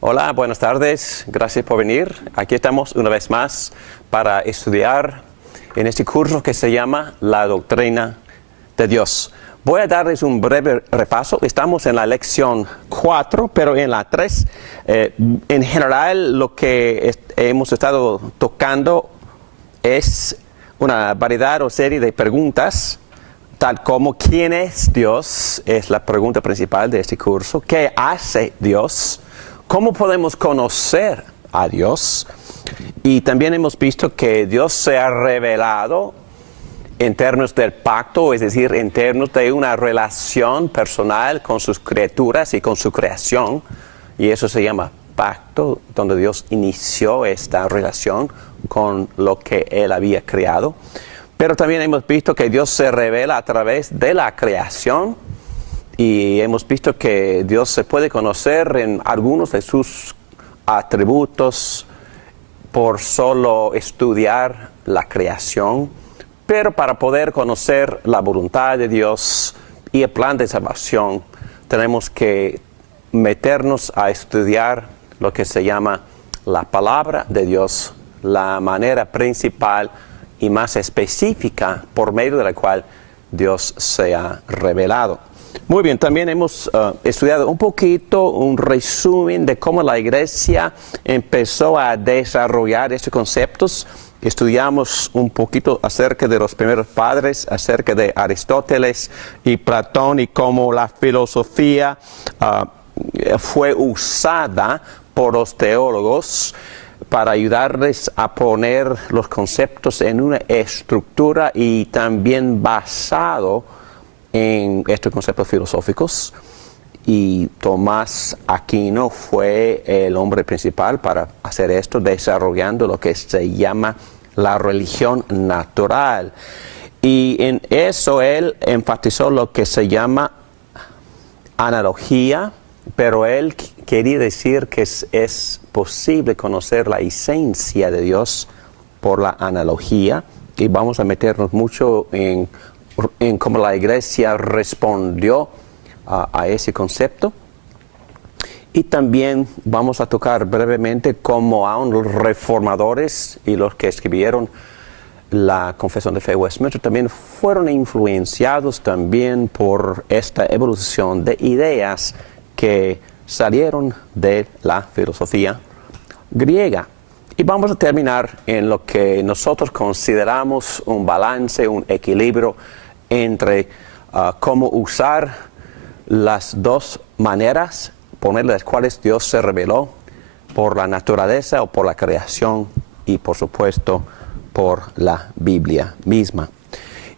Hola, buenas tardes. Gracias por venir. Aquí estamos una vez más para estudiar en este curso que se llama La Doctrina de Dios. Voy a darles un breve repaso. Estamos en la lección 4, pero en la 3. En general, lo que hemos estado tocando es una variedad o serie de preguntas, tal como ¿quién es Dios? Es la pregunta principal de este curso. ¿Qué hace Dios? ¿Cómo podemos conocer a Dios? Y también hemos visto que Dios se ha revelado en términos del pacto, es decir, en términos de una relación personal con sus criaturas y con su creación. Y eso se llama pacto, donde Dios inició esta relación con lo que Él había creado. Pero también hemos visto que Dios se revela a través de la creación. Y hemos visto que Dios se puede conocer en algunos de sus atributos por solo estudiar la creación. Pero para poder conocer la voluntad de Dios y el plan de salvación, tenemos que meternos a estudiar lo que se llama la palabra de Dios, la manera principal y más específica por medio de la cual Dios se ha revelado. Muy bien, también hemos estudiado un poquito, un resumen de cómo la iglesia empezó a desarrollar estos conceptos. Estudiamos un poquito acerca de los primeros padres, acerca de Aristóteles y Platón y cómo la filosofía fue usada por los teólogos para ayudarles a poner los conceptos en una estructura y también basado en estos conceptos filosóficos. Y Tomás Aquino fue el hombre principal para hacer esto, desarrollando lo que se llama la religión natural. Y en eso él enfatizó lo que se llama analogía, pero él quería decir que es posible conocer la esencia de Dios por la analogía. Y vamos a meternos mucho en cómo la iglesia respondió a ese concepto. Y también vamos a tocar brevemente cómo aún los reformadores y los que escribieron la Confesión de Fe de Westminster también fueron influenciados también por esta evolución de ideas que salieron de la filosofía griega. Y vamos a terminar en lo que nosotros consideramos un balance, un equilibrio entre cómo usar las dos maneras por medio de las cuales Dios se reveló, por la naturaleza o por la creación y por supuesto por la Biblia misma.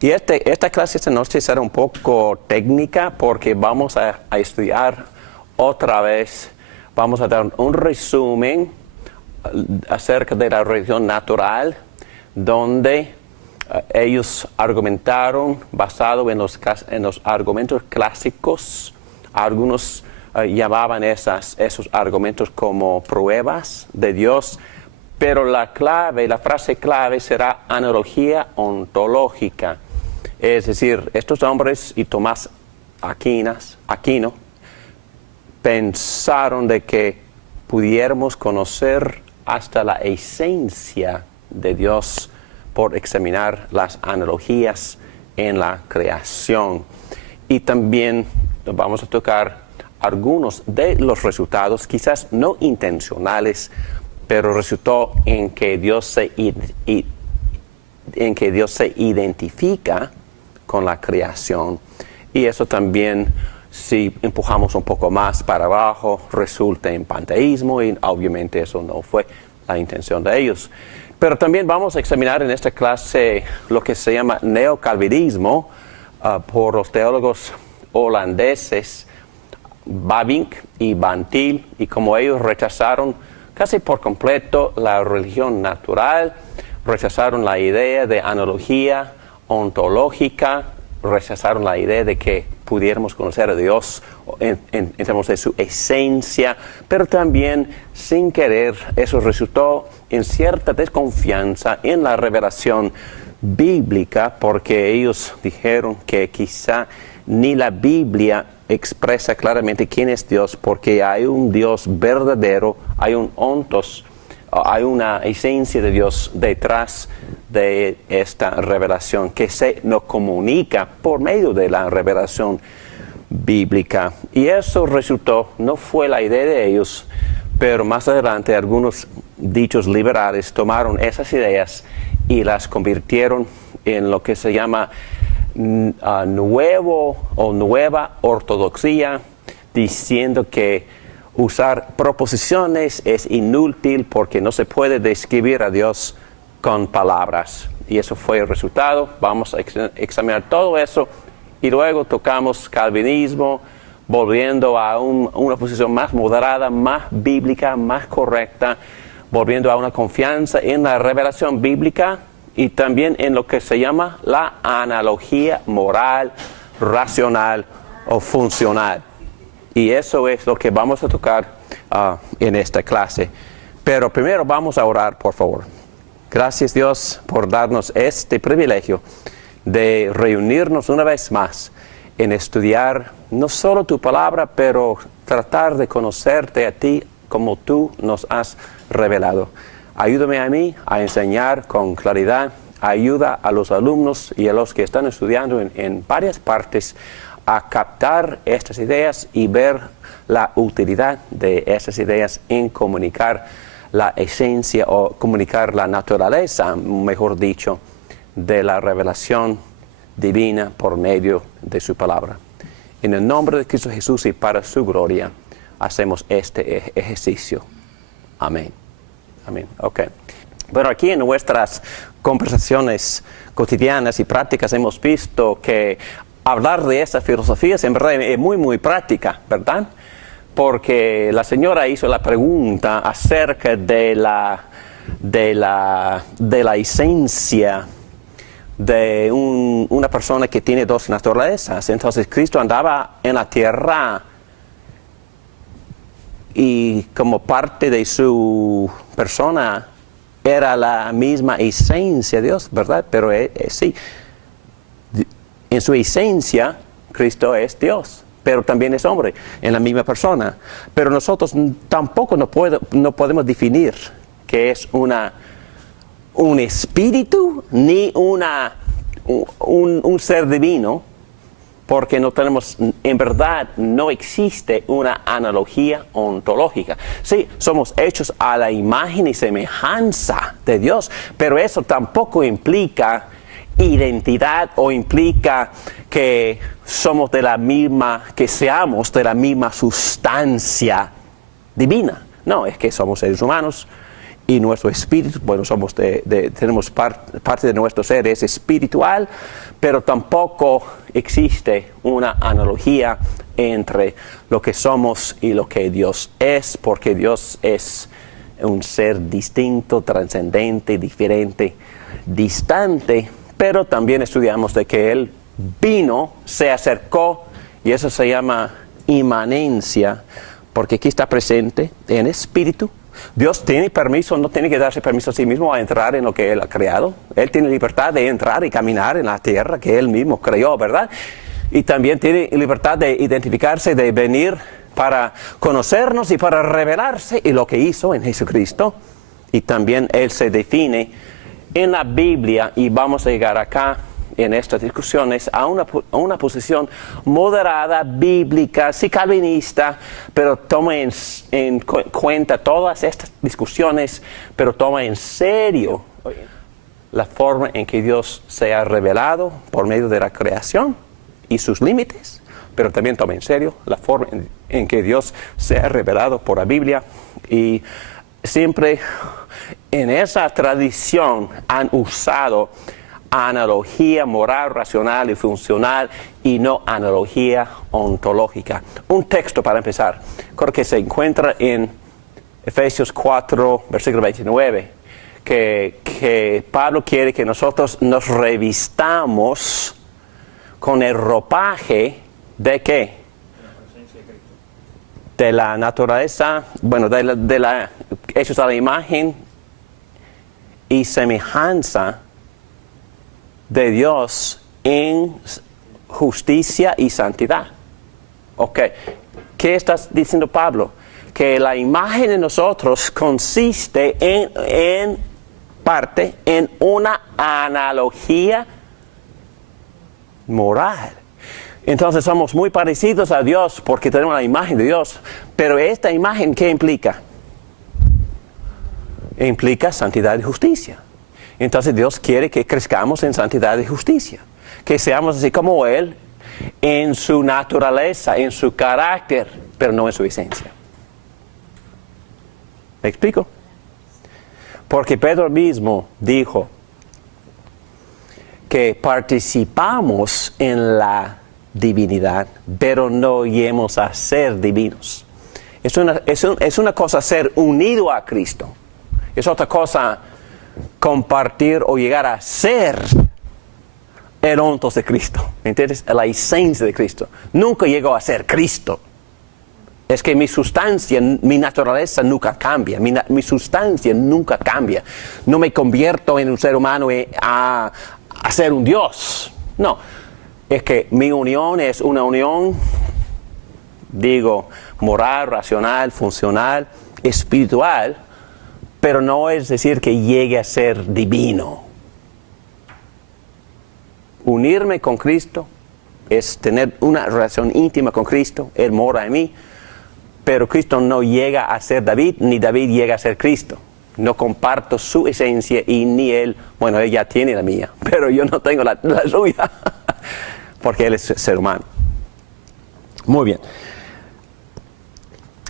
Y esta clase esta noche será un poco técnica porque vamos a estudiar otra vez, vamos a dar un resumen acerca de la religión natural, donde ellos argumentaron basado en los argumentos clásicos. Algunos llamaban esos argumentos como pruebas de Dios, pero la frase clave será analogía ontológica. Es decir, estos hombres y Tomás Aquino pensaron de que pudiéramos conocer hasta la esencia de Dios por examinar las analogías en la creación. Y también vamos a tocar algunos de los resultados, quizás no intencionales, pero resultó en que Dios se identifica con la creación. Y eso también, si empujamos un poco más para abajo, resulta en panteísmo, y obviamente eso no fue la intención de ellos. Pero también vamos a examinar en esta clase lo que se llama neocalvinismo por los teólogos holandeses Bavinck y Van Til, y como ellos rechazaron casi por completo la religión natural, rechazaron la idea de analogía ontológica, rechazaron la idea de que pudiéramos conocer a Dios en términos de su esencia, pero también sin querer eso resultó en cierta desconfianza en la revelación bíblica, porque ellos dijeron que quizá ni la Biblia expresa claramente quién es Dios, porque hay un Dios verdadero, hay un ontos, hay una esencia de Dios detrás de esta revelación que se nos comunica por medio de la revelación bíblica. Y eso resultó, no fue la idea de ellos, pero más adelante algunos dichos liberales tomaron esas ideas y las convirtieron en lo que se llama nueva ortodoxia, diciendo que usar proposiciones es inútil porque no se puede describir a Dios con palabras. Y eso fue el resultado. Vamos a examinar todo eso y luego tocamos calvinismo, volviendo a una posición más moderada, más bíblica, más correcta, volviendo a una confianza en la revelación bíblica y también en lo que se llama la analogía moral, racional o funcional. Y eso es lo que vamos a tocar en esta clase. Pero primero vamos a orar, por favor. Gracias, Dios, por darnos este privilegio de reunirnos una vez más en estudiar no solo tu palabra, pero tratar de conocerte a ti como tú nos has revelado. Ayúdame a mí a enseñar con claridad. Ayuda a los alumnos y a los que están estudiando en varias partes a captar estas ideas y ver la utilidad de esas ideas en comunicar la esencia o comunicar la naturaleza, mejor dicho, de la revelación divina por medio de su palabra. En el nombre de Cristo Jesús y para su gloria, hacemos este ejercicio. Amén. Amén. Ok. Pero aquí en nuestras conversaciones cotidianas y prácticas hemos visto que hablar de estas filosofías en verdad es muy práctica, ¿verdad? Porque la señora hizo la pregunta acerca de la esencia de una persona que tiene dos naturalezas. Entonces Cristo andaba en la tierra y como parte de su persona era la misma esencia de Dios, ¿verdad? Pero sí. En su esencia, Cristo es Dios, pero también es hombre, en la misma persona. Pero nosotros tampoco no podemos definir qué es un espíritu ni un ser divino, porque no tenemos, en verdad, no existe una analogía ontológica. Sí, somos hechos a la imagen y semejanza de Dios, pero eso tampoco implica identidad o implica que seamos de la misma sustancia divina. No, es que somos seres humanos y nuestro espíritu, bueno, tenemos parte de nuestro ser es espiritual, pero tampoco existe una analogía entre lo que somos y lo que Dios es, porque Dios es un ser distinto, trascendente, diferente, distante. Pero también estudiamos de que Él vino, se acercó, y eso se llama inmanencia, porque aquí está presente en espíritu. Dios tiene permiso, no tiene que darse permiso a sí mismo a entrar en lo que Él ha creado. Él tiene libertad de entrar y caminar en la tierra que Él mismo creó, ¿verdad? Y también tiene libertad de identificarse, de venir para conocernos y para revelarse y lo que hizo en Jesucristo. Y también Él se define en la Biblia, y vamos a llegar acá en estas discusiones a una posición moderada, bíblica, sí calvinista, pero toma en cuenta todas estas discusiones, pero toma en serio la forma en que Dios se ha revelado por medio de la creación y sus límites, pero también toma en serio la forma en que Dios se ha revelado por la Biblia. Y siempre en esa tradición han usado analogía moral, racional y funcional y no analogía ontológica. Un texto para empezar, creo que se encuentra en Efesios 4, versículo 29, que Pablo quiere que nosotros nos revistamos con el ropaje ¿De qué? De la naturaleza, bueno, hechos a la imagen y semejanza de Dios en justicia y santidad. Ok, ¿qué estás diciendo Pablo? Que la imagen de nosotros consiste en parte en una analogía moral. Entonces somos muy parecidos a Dios porque tenemos la imagen de Dios. Pero esta imagen, ¿qué implica? Implica santidad y justicia. Entonces Dios quiere que crezcamos en santidad y justicia. Que seamos así como Él en su naturaleza, en su carácter, pero no en su esencia. ¿Me explico? Porque Pedro mismo dijo que participamos en la divinidad, pero no lleguemos a ser divinos. Es una cosa ser unido a Cristo. Es otra cosa compartir o llegar a ser herontos de Cristo. ¿Entiendes? La esencia de Cristo. Nunca llego a ser Cristo. Es que mi sustancia, mi naturaleza nunca cambia. Mi sustancia nunca cambia. No me convierto en un ser humano a ser un Dios. No. Es que mi unión es una unión, digo, moral, racional, funcional, espiritual, pero no es decir que llegue a ser divino. Unirme con Cristo es tener una relación íntima con Cristo, Él mora en mí, pero Cristo no llega a ser David, ni David llega a ser Cristo. No comparto su esencia y ni Él, bueno, Él ya tiene la mía, pero yo no tengo la suya. Porque Él es ser humano. Muy bien.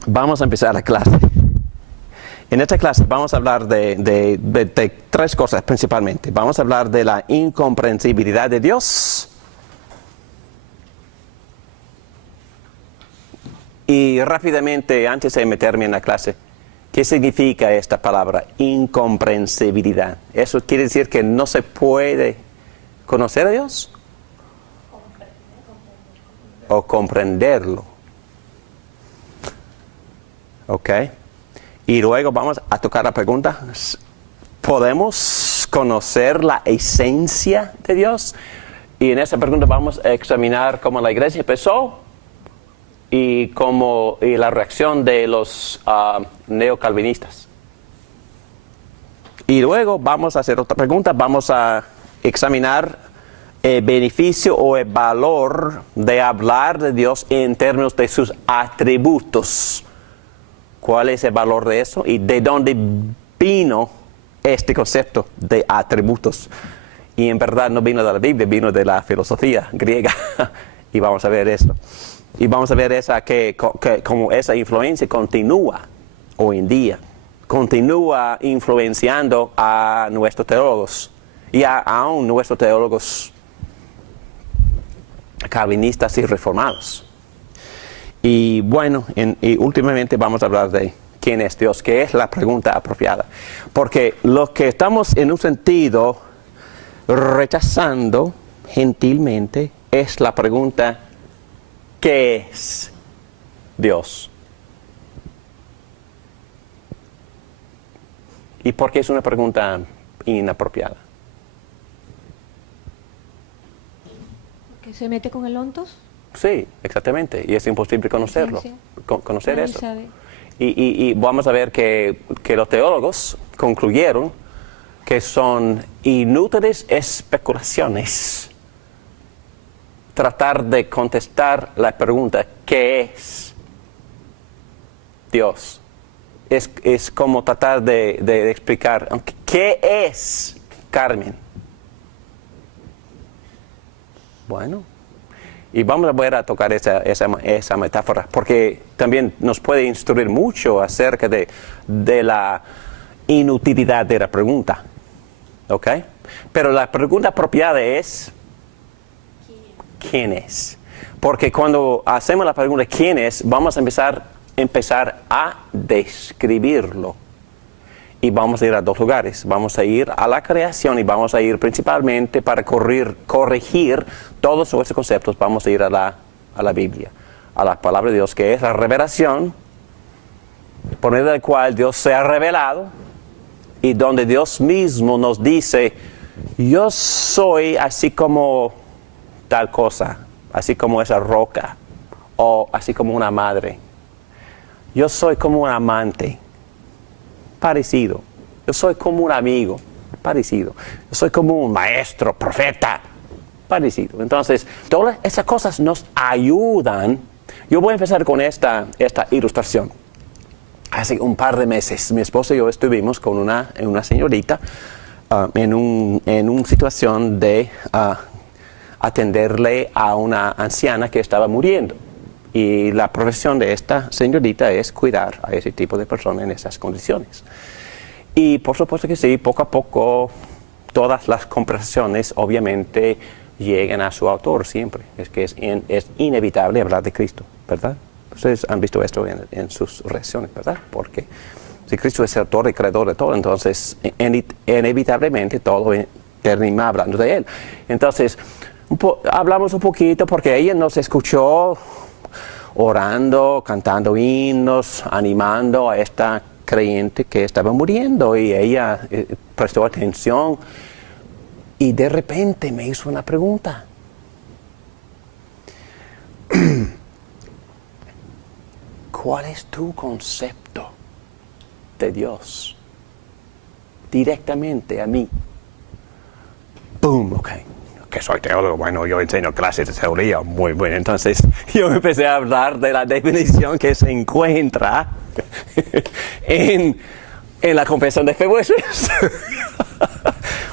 Vamos a empezar la clase. En esta clase vamos a hablar de tres cosas principalmente. Vamos a hablar de la incomprensibilidad de Dios. Y rápidamente, antes de meterme en la clase, ¿qué significa esta palabra incomprensibilidad? ¿Eso quiere decir que no se puede conocer a Dios? O comprenderlo. Ok. Y luego vamos a tocar la pregunta. ¿Podemos conocer la esencia de Dios? Y en esa pregunta vamos a examinar cómo la iglesia empezó y la reacción de los neocalvinistas. Y luego vamos a hacer otra pregunta. Vamos a examinar el beneficio o el valor de hablar de Dios en términos de sus atributos. ¿Cuál es el valor de eso? Y de dónde vino este concepto de atributos. Y en verdad no vino de la Biblia, vino de la filosofía griega. Y vamos a ver esto. Y vamos a ver cómo esa influencia continúa hoy en día. Continúa influenciando a nuestros teólogos. Y aún nuestros teólogos calvinistas y reformados. Y bueno, y últimamente vamos a hablar de quién es Dios, que es la pregunta apropiada. Porque lo que estamos en un sentido rechazando gentilmente es la pregunta, ¿qué es Dios? ¿Y por qué es una pregunta inapropiada? ¿Que se mete con el ontos? Sí, exactamente. Y es imposible conocerlo. Conocer Nadie eso. sabe. Y vamos a ver que los teólogos concluyeron que son inútiles especulaciones tratar de contestar la pregunta, ¿qué es Dios? Es como tratar de explicar, ¿qué es Carmen? Bueno, y vamos a volver a tocar esa metáfora, porque también nos puede instruir mucho acerca de la inutilidad de la pregunta. ¿Ok? Pero la pregunta apropiada es, ¿quién es? Porque cuando hacemos la pregunta ¿quién es? Vamos a empezar a describirlo. Y vamos a ir a dos lugares. Vamos a ir a la creación y vamos a ir principalmente para corregir todos nuestros conceptos. Vamos a ir a a la Biblia, a la palabra de Dios, que es la revelación, por medio de la cual Dios se ha revelado y donde Dios mismo nos dice, yo soy así como tal cosa, así como esa roca, o así como una madre. Yo soy como un amante, parecido. Yo soy como un amigo, parecido. Yo soy como un maestro, profeta, parecido. Entonces, todas esas cosas nos ayudan. Yo voy a empezar con esta ilustración. Hace un par de meses, mi esposa y yo estuvimos con una señorita en una situación de atenderle a una anciana que estaba muriendo. Y la profesión de esta señorita es cuidar a ese tipo de personas en esas condiciones. Y por supuesto que sí, poco a poco todas las conversaciones obviamente llegan a su autor siempre. Es que es inevitable hablar de Cristo, ¿verdad? Ustedes han visto esto en sus reacciones, ¿verdad? Porque si Cristo es el autor y creador de todo, entonces inevitablemente todo termina hablando de Él. Entonces, hablamos un poquito porque ella nos escuchó orando, cantando himnos, animando a esta creyente que estaba muriendo, y ella prestó atención y de repente me hizo una pregunta. ¿Cuál es tu concepto de Dios? Directamente a mí. ¡Boom! Ok. Que soy teólogo, bueno, yo enseño clases de teoría, muy bueno. Entonces yo empecé a hablar de la definición que se encuentra en la Confesión de Fe.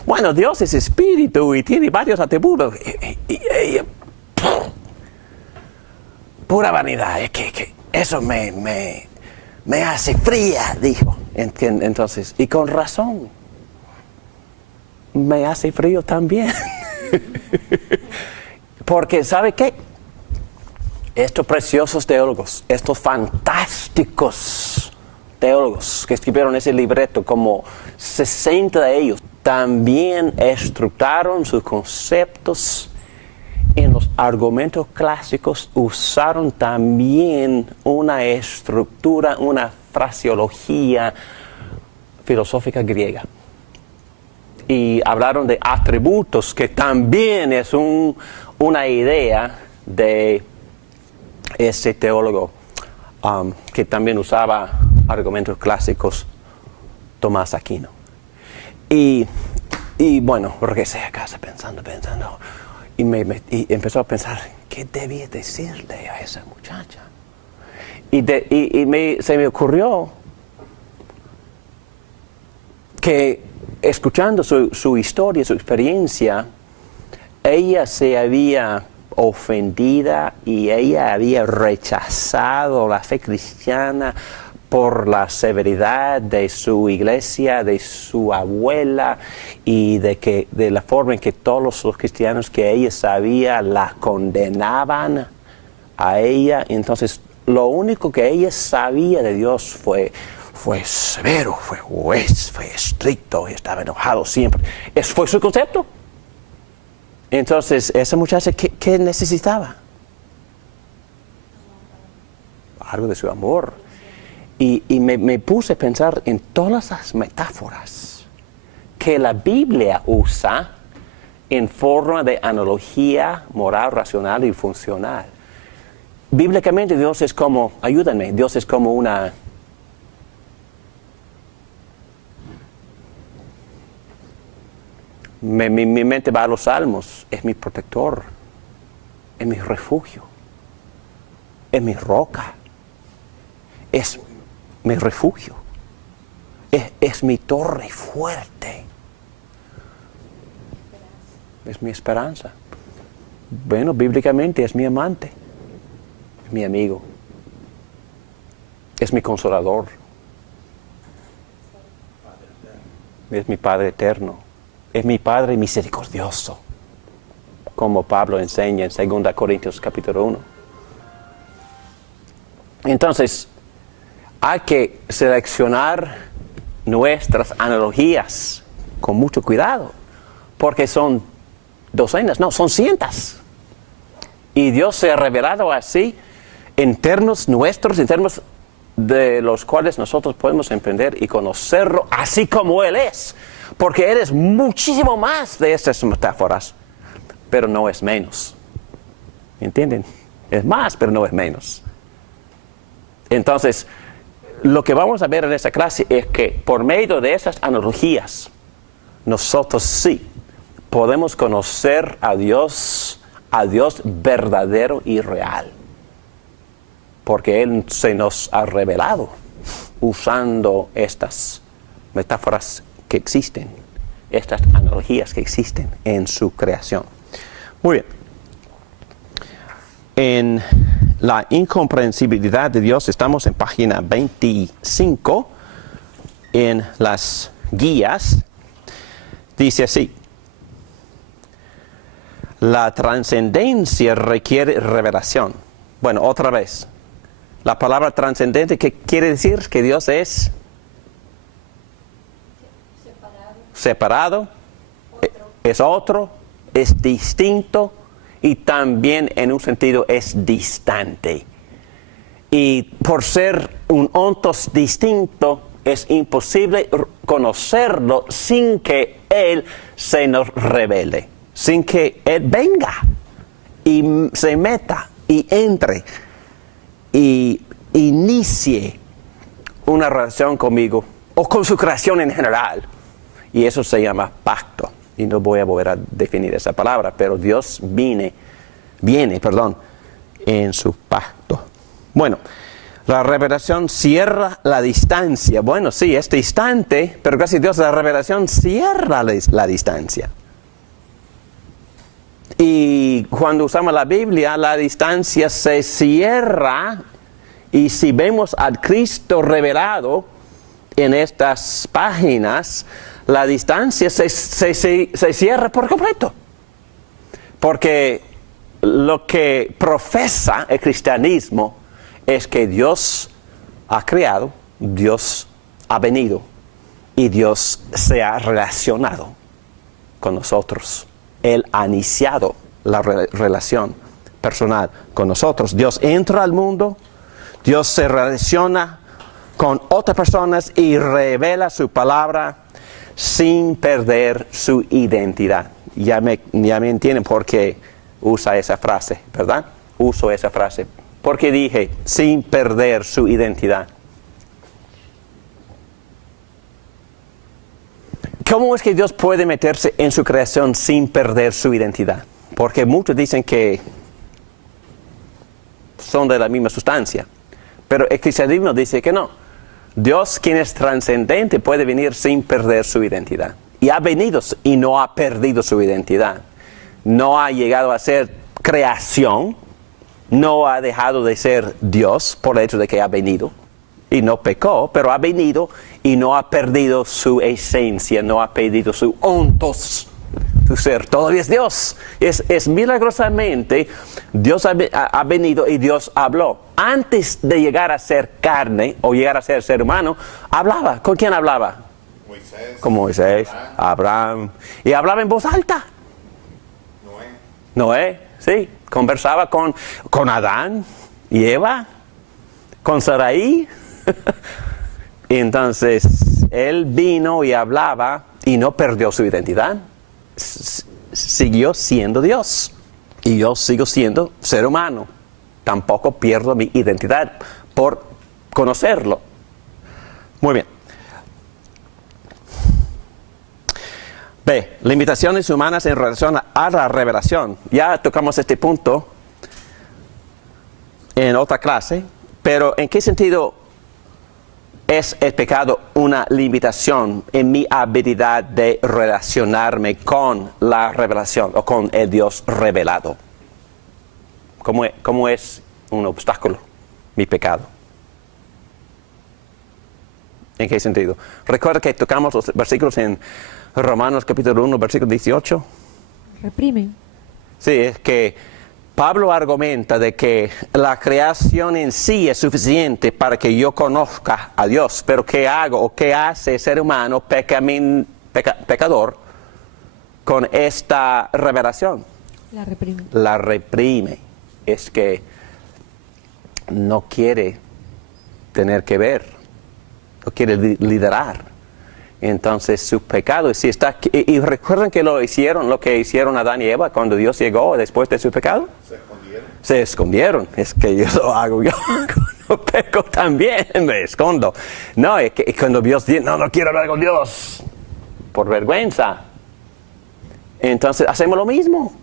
Bueno, Dios es espíritu y tiene varios atributos. Y pura vanidad, es que eso me hace fría, dijo. Entonces, y con razón, me hace frío también. Porque, ¿sabe qué? Estos preciosos teólogos, estos fantásticos teólogos que escribieron ese libreto, como 60 de ellos, también estructuraron sus conceptos en los argumentos clásicos, usaron también una estructura, una fraseología filosófica griega. Y hablaron de atributos, que también es una idea de ese teólogo que también usaba argumentos clásicos, Tomás Aquino. Y bueno, regresé a casa pensando, y empezó a pensar, ¿qué debía decirle a esa muchacha? Se me ocurrió que, escuchando su historia, su experiencia, ella se había ofendida y ella había rechazado la fe cristiana por la severidad de su iglesia, de su abuela, y de la forma en que todos los cristianos que ella sabía la condenaban a ella. Entonces, lo único que ella sabía de Dios fue severo, fue juez, fue estricto, estaba enojado siempre. Ese fue su concepto. Entonces, esa muchacha, ¿qué necesitaba? Algo de su amor. Y me puse a pensar en todas las metáforas que la Biblia usa en forma de analogía moral, racional y funcional. Bíblicamente Dios es como, ayúdenme, Dios es como una... Mi mente va a los salmos, es mi protector, es mi refugio, es mi roca, es mi refugio, es mi torre fuerte, es mi esperanza. Bueno, bíblicamente es mi amante, es mi amigo, es mi consolador, es mi Padre eterno. Es mi Padre misericordioso, como Pablo enseña en 2 Corintios capítulo 1. Entonces, hay que seleccionar nuestras analogías con mucho cuidado, porque son docenas, no, son cientos Y Dios se ha revelado así en términos nuestros, en términos de los cuales nosotros podemos entender y conocerlo así como Él es. Porque Él es muchísimo más de estas metáforas, pero no es menos. ¿Entienden? Es más, pero no es menos. Entonces, lo que vamos a ver en esta clase es que por medio de esas analogías, nosotros sí podemos conocer a Dios verdadero y real. Porque Él se nos ha revelado usando estas metáforas que existen, estas analogías que existen en su creación. Muy bien. En la incomprensibilidad de Dios estamos en página 25 en las guías. Dice así: la trascendencia requiere revelación. Bueno, otra vez. La palabra trascendente, ¿qué quiere decir? Que Dios es separado, es otro, es distinto y también en un sentido es distante. Y por ser un ontos distinto, es imposible conocerlo sin que Él se nos revele, sin que Él venga y se meta y entre y inicie una relación conmigo o con su creación en general. Y eso se llama pacto. Y no voy a volver a definir esa palabra, pero Dios viene en su pacto. Bueno, la revelación cierra la distancia. Bueno, sí, es distante, pero gracias a Dios la revelación cierra la distancia. Y cuando usamos la Biblia, la distancia se cierra. Y si vemos al Cristo revelado en estas páginas, la distancia se cierra por completo. Porque lo que profesa el cristianismo es que Dios ha creado, Dios ha venido y Dios se ha relacionado con nosotros. Él ha iniciado la relación personal con nosotros. Dios entra al mundo, Dios se relaciona con otras personas y revela su palabra sin perder su identidad. Ya me entienden por qué usa esa frase, ¿verdad? Uso esa frase. Porque dije, sin perder su identidad. ¿Cómo es que Dios puede meterse en su creación sin perder su identidad? Porque muchos dicen que son de la misma sustancia. Pero el cristianismo dice que no. Dios, quien es trascendente, puede venir sin perder su identidad. Y ha venido y no ha perdido su identidad. No ha llegado a ser creación. No ha dejado de ser Dios por el hecho de que ha venido. Y no pecó, pero ha venido y no ha perdido su esencia, no ha perdido su ontos, su ser. Todavía es Dios. Es milagrosamente, Dios ha venido y Dios habló. Antes de llegar a ser carne o llegar a ser humano, hablaba. ¿Con quién hablaba? Moisés. Con Moisés, Abraham. Y hablaba en voz alta. Noé, sí. Conversaba con Adán y Eva, con Sarai. Y entonces él vino y hablaba y no perdió su identidad. Siguió siendo Dios. Y yo sigo siendo ser humano. Tampoco pierdo mi identidad por conocerlo. Muy bien. B. Limitaciones humanas en relación a la revelación. Ya tocamos este punto en otra clase, pero ¿en qué sentido es el pecado una limitación en mi habilidad de relacionarme con la revelación o con el Dios revelado? ¿Cómo es un obstáculo mi pecado? ¿En qué sentido? Recuerda que tocamos los versículos en Romanos capítulo 1, versículo 18. Reprimen. Sí, es que Pablo argumenta de que la creación en sí es suficiente para que yo conozca a Dios. Pero ¿qué hago o qué hace el ser humano pecador con esta revelación? La reprimen. La reprime. es que no quiere tener que ver, no quiere liderar. Entonces su pecado, si está, y recuerden que lo que hicieron Adán y Eva cuando Dios llegó después de su pecado. Se escondieron. Es que yo lo hago, yo cuando peco también me escondo. No, es que cuando Dios dice, no quiero hablar con Dios, por vergüenza. Entonces hacemos lo mismo.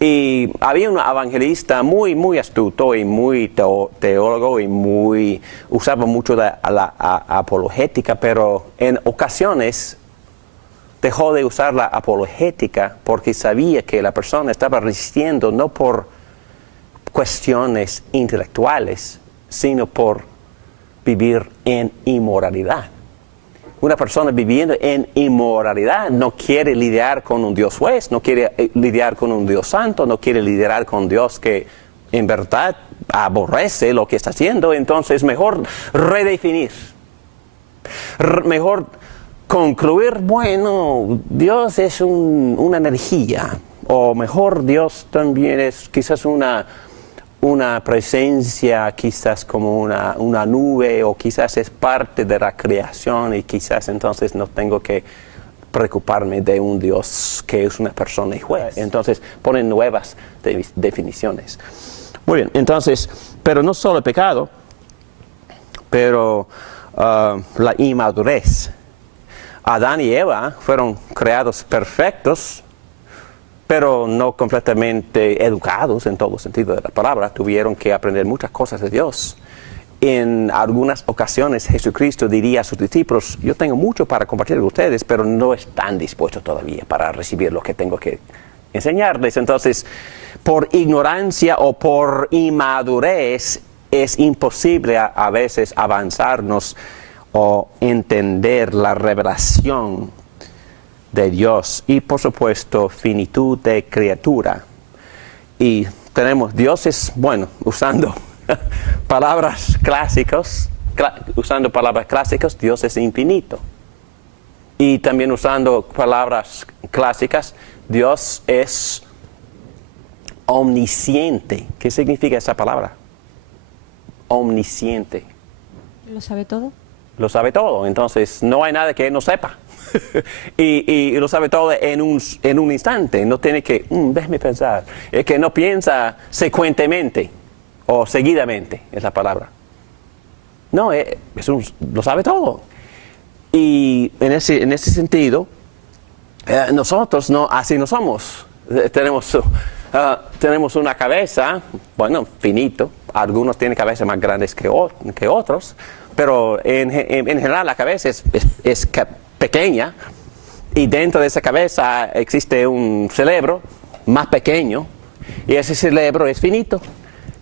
Y había un evangelista muy, muy astuto y muy teólogo y usaba mucho la apologética, pero en ocasiones dejó de usar la apologética porque sabía que la persona estaba resistiendo no por cuestiones intelectuales, sino por vivir en inmoralidad. Una persona viviendo en inmoralidad no quiere lidiar con un Dios juez, no quiere lidiar con un Dios santo, no quiere lidiar con Dios que en verdad aborrece lo que está haciendo. Entonces mejor redefinir, mejor concluir, bueno, Dios es una energía, o mejor Dios también es quizás una presencia, quizás como una nube, o quizás es parte de la creación y quizás entonces no tengo que preocuparme de un Dios que es una persona y juez. Entonces ponen nuevas definiciones. Muy bien, entonces, pero no solo el pecado, pero la inmadurez. Adán y Eva fueron creados perfectos, pero no completamente educados en todo sentido de la palabra. Tuvieron que aprender muchas cosas de Dios. En algunas ocasiones Jesucristo diría a sus discípulos, yo tengo mucho para compartir con ustedes, pero no están dispuestos todavía para recibir lo que tengo que enseñarles. Entonces, por ignorancia o por inmadurez, es imposible a veces avanzarnos o entender la revelación de Dios y por supuesto finitud de criatura. Y tenemos, Dios es, bueno, usando palabras clásicas, Dios es infinito. Y también usando palabras clásicas, Dios es omnisciente. ¿Qué significa esa palabra? Omnisciente. ¿Lo sabe todo? Lo sabe todo, entonces no hay nada que él no sepa. y lo sabe todo en un instante, no tiene que, déjeme pensar. Es que no piensa secuentemente o seguidamente, es la palabra. No, lo sabe todo. Y en ese sentido, nosotros así no somos. Tenemos una cabeza, bueno, finito. Algunos tienen cabezas más grandes que otros, pero en general la cabeza es pequeña, y dentro de esa cabeza existe un cerebro más pequeño, y ese cerebro es finito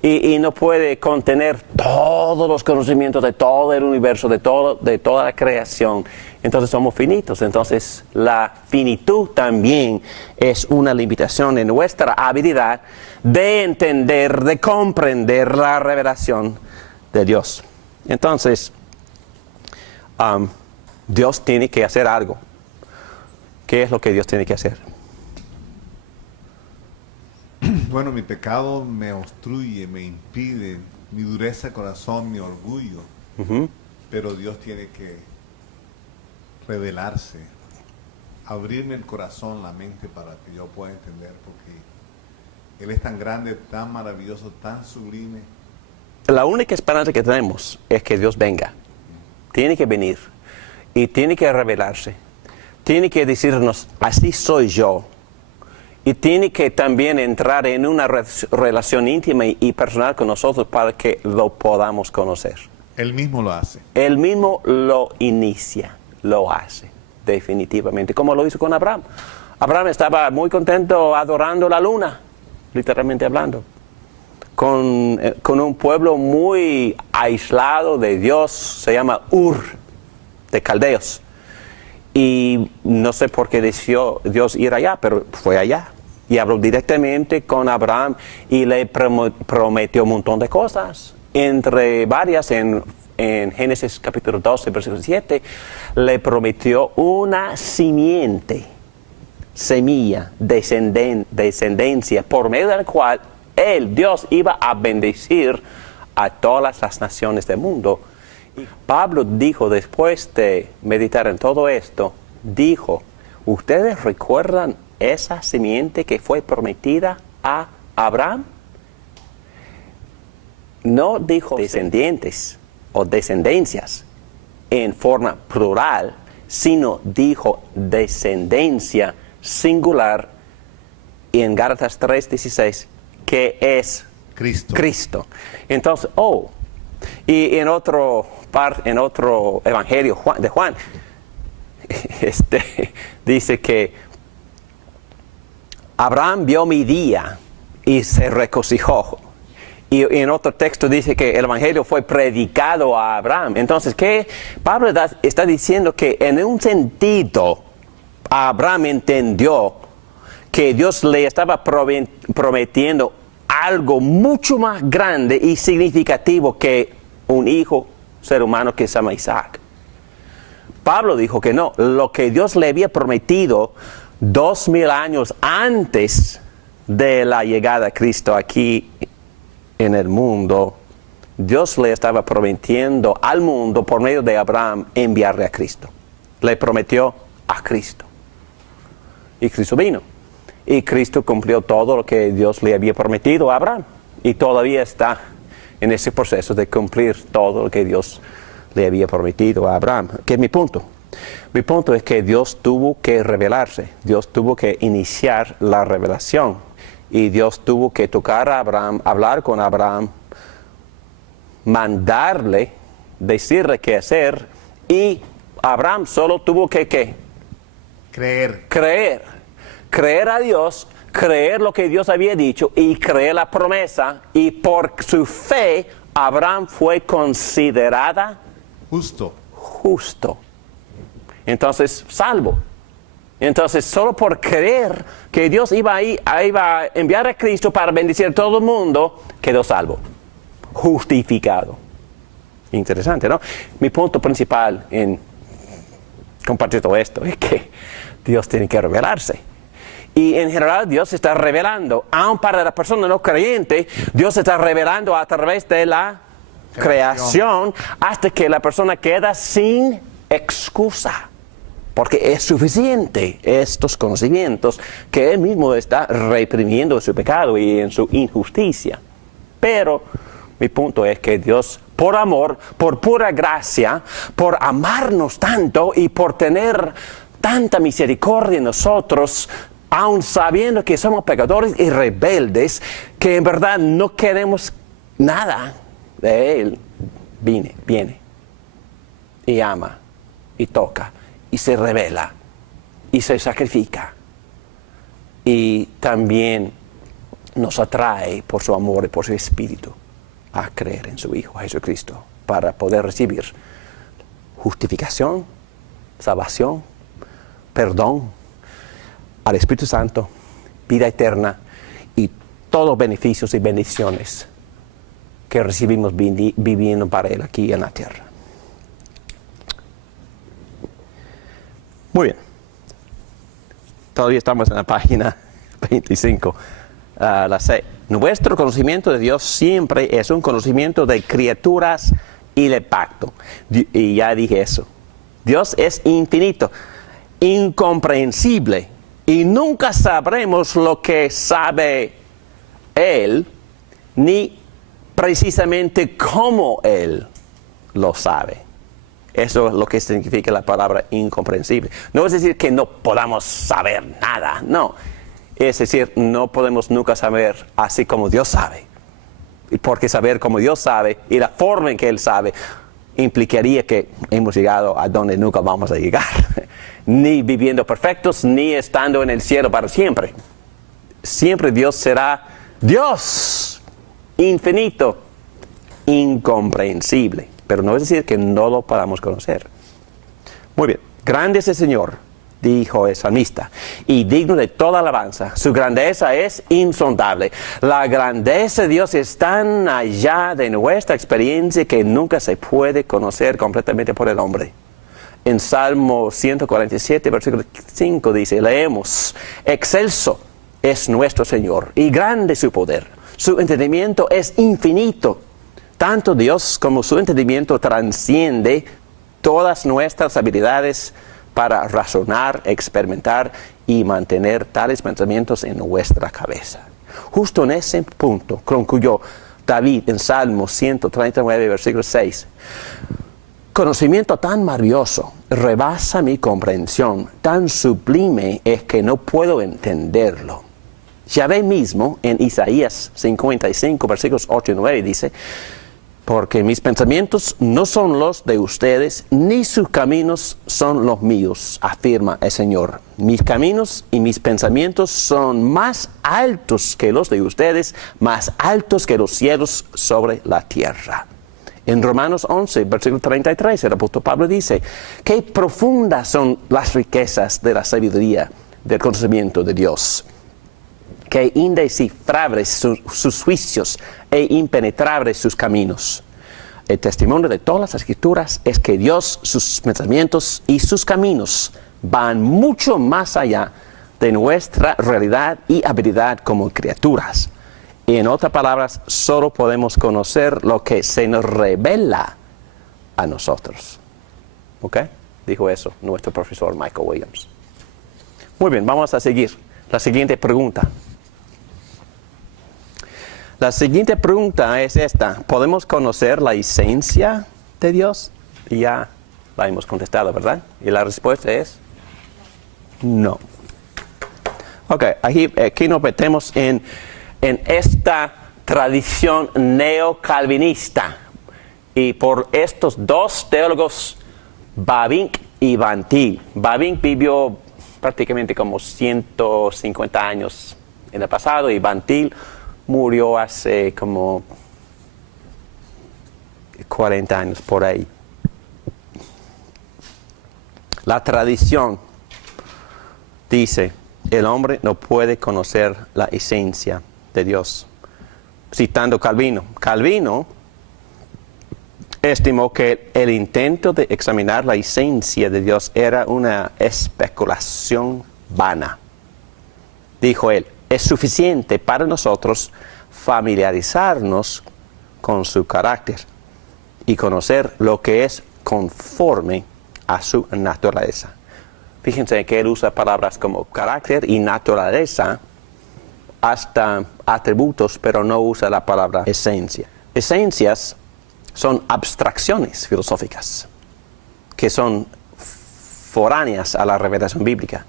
y no puede contener todos los conocimientos de todo el universo, de toda la creación. Entonces somos finitos. Entonces la finitud también es una limitación en nuestra habilidad de entender, de comprender la revelación de Dios. Entonces Dios tiene que hacer algo. ¿Qué es lo que Dios tiene que hacer? Bueno, mi pecado me obstruye, me impide, mi dureza de corazón, mi orgullo. Pero Dios tiene que revelarse, abrirme el corazón, la mente, para que yo pueda entender, porque Él es tan grande, tan maravilloso, tan sublime. La única esperanza que tenemos es que Dios venga. Tiene que venir y tiene que revelarse. Tiene que decirnos, así soy yo. Y tiene que también entrar en una relación íntima y personal con nosotros para que lo podamos conocer. Él mismo lo hace. Él mismo lo inicia, lo hace, definitivamente, como lo hizo con Abraham. Abraham estaba muy contento adorando la luna, literalmente hablando, con un pueblo muy aislado de Dios, se llama Ur, de Caldeos. Y no sé por qué decidió Dios ir allá, pero fue allá. Y habló directamente con Abraham y le prometió un montón de cosas. Entre varias, en Génesis capítulo 12, versículo 7, le prometió una simiente, semilla, descendencia, por medio de la cual Él, Dios, iba a bendecir a todas las naciones del mundo. Y Pablo dijo, después de meditar en todo esto, dijo, ¿ustedes recuerdan esa simiente que fue prometida a Abraham? No dijo descendientes o descendencias en forma plural, sino dijo descendencia singular en Gálatas 3:16, que es Cristo. Entonces, y en otro evangelio de Juan, dice que Abraham vio mi día y se regocijó. Y en otro texto dice que el evangelio fue predicado a Abraham. Entonces, ¿qué? Pablo está diciendo que en un sentido Abraham entendió que Dios le estaba prometiendo algo mucho más grande y significativo que un hijo ser humano que se llama Isaac. Pablo dijo que no, lo que Dios le había prometido 2000 años antes de la llegada de Cristo aquí en el mundo, Dios le estaba prometiendo al mundo por medio de Abraham enviarle a Cristo. Le prometió a Cristo. Y Cristo vino. Y Cristo cumplió todo lo que Dios le había prometido a Abraham. Y todavía está en ese proceso de cumplir todo lo que Dios le había prometido a Abraham. ¿Qué es mi punto? Mi punto es que Dios tuvo que revelarse. Dios tuvo que iniciar la revelación. Y Dios tuvo que tocar a Abraham, hablar con Abraham, mandarle, decirle qué hacer. Y Abraham solo tuvo que ¿qué? Creer a Dios, creer lo que Dios había dicho y creer la promesa. Y por su fe, Abraham fue considerada justo. Entonces, salvo. Entonces, solo por creer que Dios iba a enviar a Cristo para bendecir a todo el mundo, quedó salvo, justificado. Interesante, ¿no? Mi punto principal en compartir todo esto es que Dios tiene que revelarse. Y en general Dios se está revelando, aun para la persona no creyente, Dios se está revelando a través de la creación hasta que la persona queda sin excusa. Porque es suficiente estos conocimientos que Él mismo está reprimiendo en su pecado y en su injusticia. Pero mi punto es que Dios, por amor, por pura gracia, por amarnos tanto y por tener tanta misericordia en nosotros, aun sabiendo que somos pecadores y rebeldes, que en verdad no queremos nada de Él, viene y ama y toca y se revela y se sacrifica y también nos atrae por su amor y por su espíritu a creer en su Hijo Jesucristo para poder recibir justificación, salvación, perdón, al Espíritu Santo, vida eterna y todos los beneficios y bendiciones que recibimos viviendo para Él aquí en la tierra. Muy bien. Todavía estamos en la página 25. La C. Nuestro conocimiento de Dios siempre es un conocimiento de criaturas y de pacto. Y ya dije eso. Dios es infinito, incomprensible. Y nunca sabremos lo que sabe Él, ni precisamente cómo Él lo sabe. Eso es lo que significa la palabra incomprensible. No es decir que no podamos saber nada, no. Es decir, no podemos nunca saber así como Dios sabe. Porque saber como Dios sabe y la forma en que Él sabe implicaría que hemos llegado a donde nunca vamos a llegar. Ni viviendo perfectos, ni estando en el cielo para siempre. Siempre Dios será Dios, infinito, incomprensible. Pero no es decir que no lo podamos conocer. Muy bien. Grande es el Señor, dijo el salmista, y digno de toda alabanza. Su grandeza es insondable. La grandeza de Dios es tan allá de nuestra experiencia que nunca se puede conocer completamente por el hombre. En Salmo 147, versículo 5 dice, leemos, excelso es nuestro Señor y grande su poder. Su entendimiento es infinito. Tanto Dios como su entendimiento transciende todas nuestras habilidades para razonar, experimentar y mantener tales pensamientos en nuestra cabeza. Justo en ese punto concluyó David en Salmo 139, versículo 6. Conocimiento tan maravilloso rebasa mi comprensión, tan sublime es que no puedo entenderlo. Yahvé mismo en Isaías 55, versículos 8 y 9 dice, porque mis pensamientos no son los de ustedes, ni sus caminos son los míos, afirma el Señor. Mis caminos y mis pensamientos son más altos que los de ustedes, más altos que los cielos sobre la tierra. En Romanos 11, versículo 33, el apóstol Pablo dice, qué profundas son las riquezas de la sabiduría, del conocimiento de Dios. Qué indescifrables sus juicios e impenetrables sus caminos. El testimonio de todas las escrituras es que Dios, sus pensamientos y sus caminos van mucho más allá de nuestra realidad y habilidad como criaturas. Y en otras palabras, solo podemos conocer lo que se nos revela a nosotros. ¿Ok? Dijo eso nuestro profesor Michael Williams. Muy bien, vamos a seguir. La siguiente pregunta. La siguiente pregunta es esta. ¿Podemos conocer la esencia de Dios? Y ya la hemos contestado, ¿verdad? Y la respuesta es no. Ok, aquí nos metemos en esta tradición neocalvinista. Y por estos dos teólogos, Bavinck y Van Til. Bavinck vivió prácticamente como 150 años en el pasado y Van Til murió hace como 40 años por ahí. La tradición dice, el hombre no puede conocer la esencia de Dios. Citando Calvino. Calvino estimó que el intento de examinar la esencia de Dios era una especulación vana. Dijo él, es suficiente para nosotros familiarizarnos con su carácter y conocer lo que es conforme a su naturaleza. Fíjense que él usa palabras como carácter y naturaleza, hasta atributos, pero no usa la palabra esencia. Esencias son abstracciones filosóficas que son foráneas a la revelación bíblica.